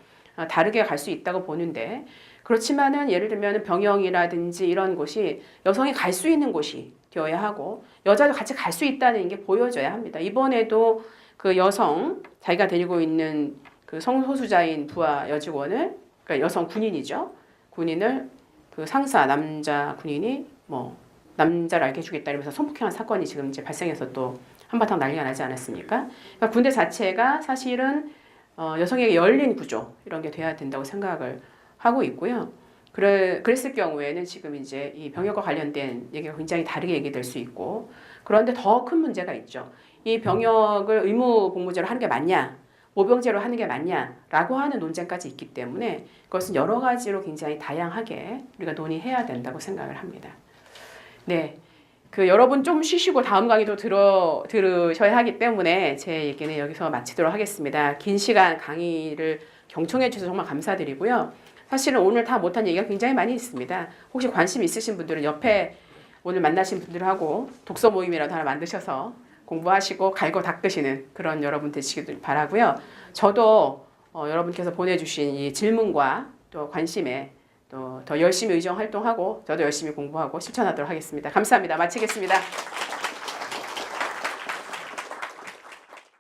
다르게 갈 수 있다고 보는데 그렇지만은 예를 들면 병영이라든지 이런 곳이 여성이 갈 수 있는 곳이 되어야 하고 여자도 같이 갈 수 있다는 게 보여져야 합니다. 이번에도 그 여성 자기가 데리고 있는 그 성소수자인 부하 여직원을 그러니까 여성 군인이죠. 군인을 그 상사 남자 군인이 뭐 남자를 알게 해주겠다 이러면서 성폭행한 사건이 지금 이제 발생해서 또 한바탕 난리가 나지 않았습니까? 그러니까 군대 자체가 사실은 여성에게 열린 구조 이런 게 돼야 된다고 생각을 하고 있고요. 그랬을 경우에는 지금 이제 이 병역과 관련된 얘기가 굉장히 다르게 얘기될 수 있고 그런데 더 큰 문제가 있죠. 이 병역을 의무 복무제로 하는 게 맞냐, 모병제로 하는 게 맞냐라고 하는 논쟁까지 있기 때문에 그것은 여러 가지로 굉장히 다양하게 우리가 논의해야 된다고 생각을 합니다. 네. 여러분 좀 쉬시고 다음 강의도 들으셔야 하기 때문에 제 얘기는 여기서 마치도록 하겠습니다. 긴 시간 강의를 경청해 주셔서 정말 감사드리고요. 사실은 오늘 다 못한 얘기가 굉장히 많이 있습니다. 혹시 관심 있으신 분들은 옆에 오늘 만나신 분들하고 독서 모임이라도 하나 만드셔서 공부하시고 갈고 닦으시는 그런 여러분 되시길 바라고요. 저도 여러분께서 보내주신 이 질문과 또 관심에 또 더 열심히 의정 활동하고 저도 열심히 공부하고 실천하도록 하겠습니다. 감사합니다. 마치겠습니다.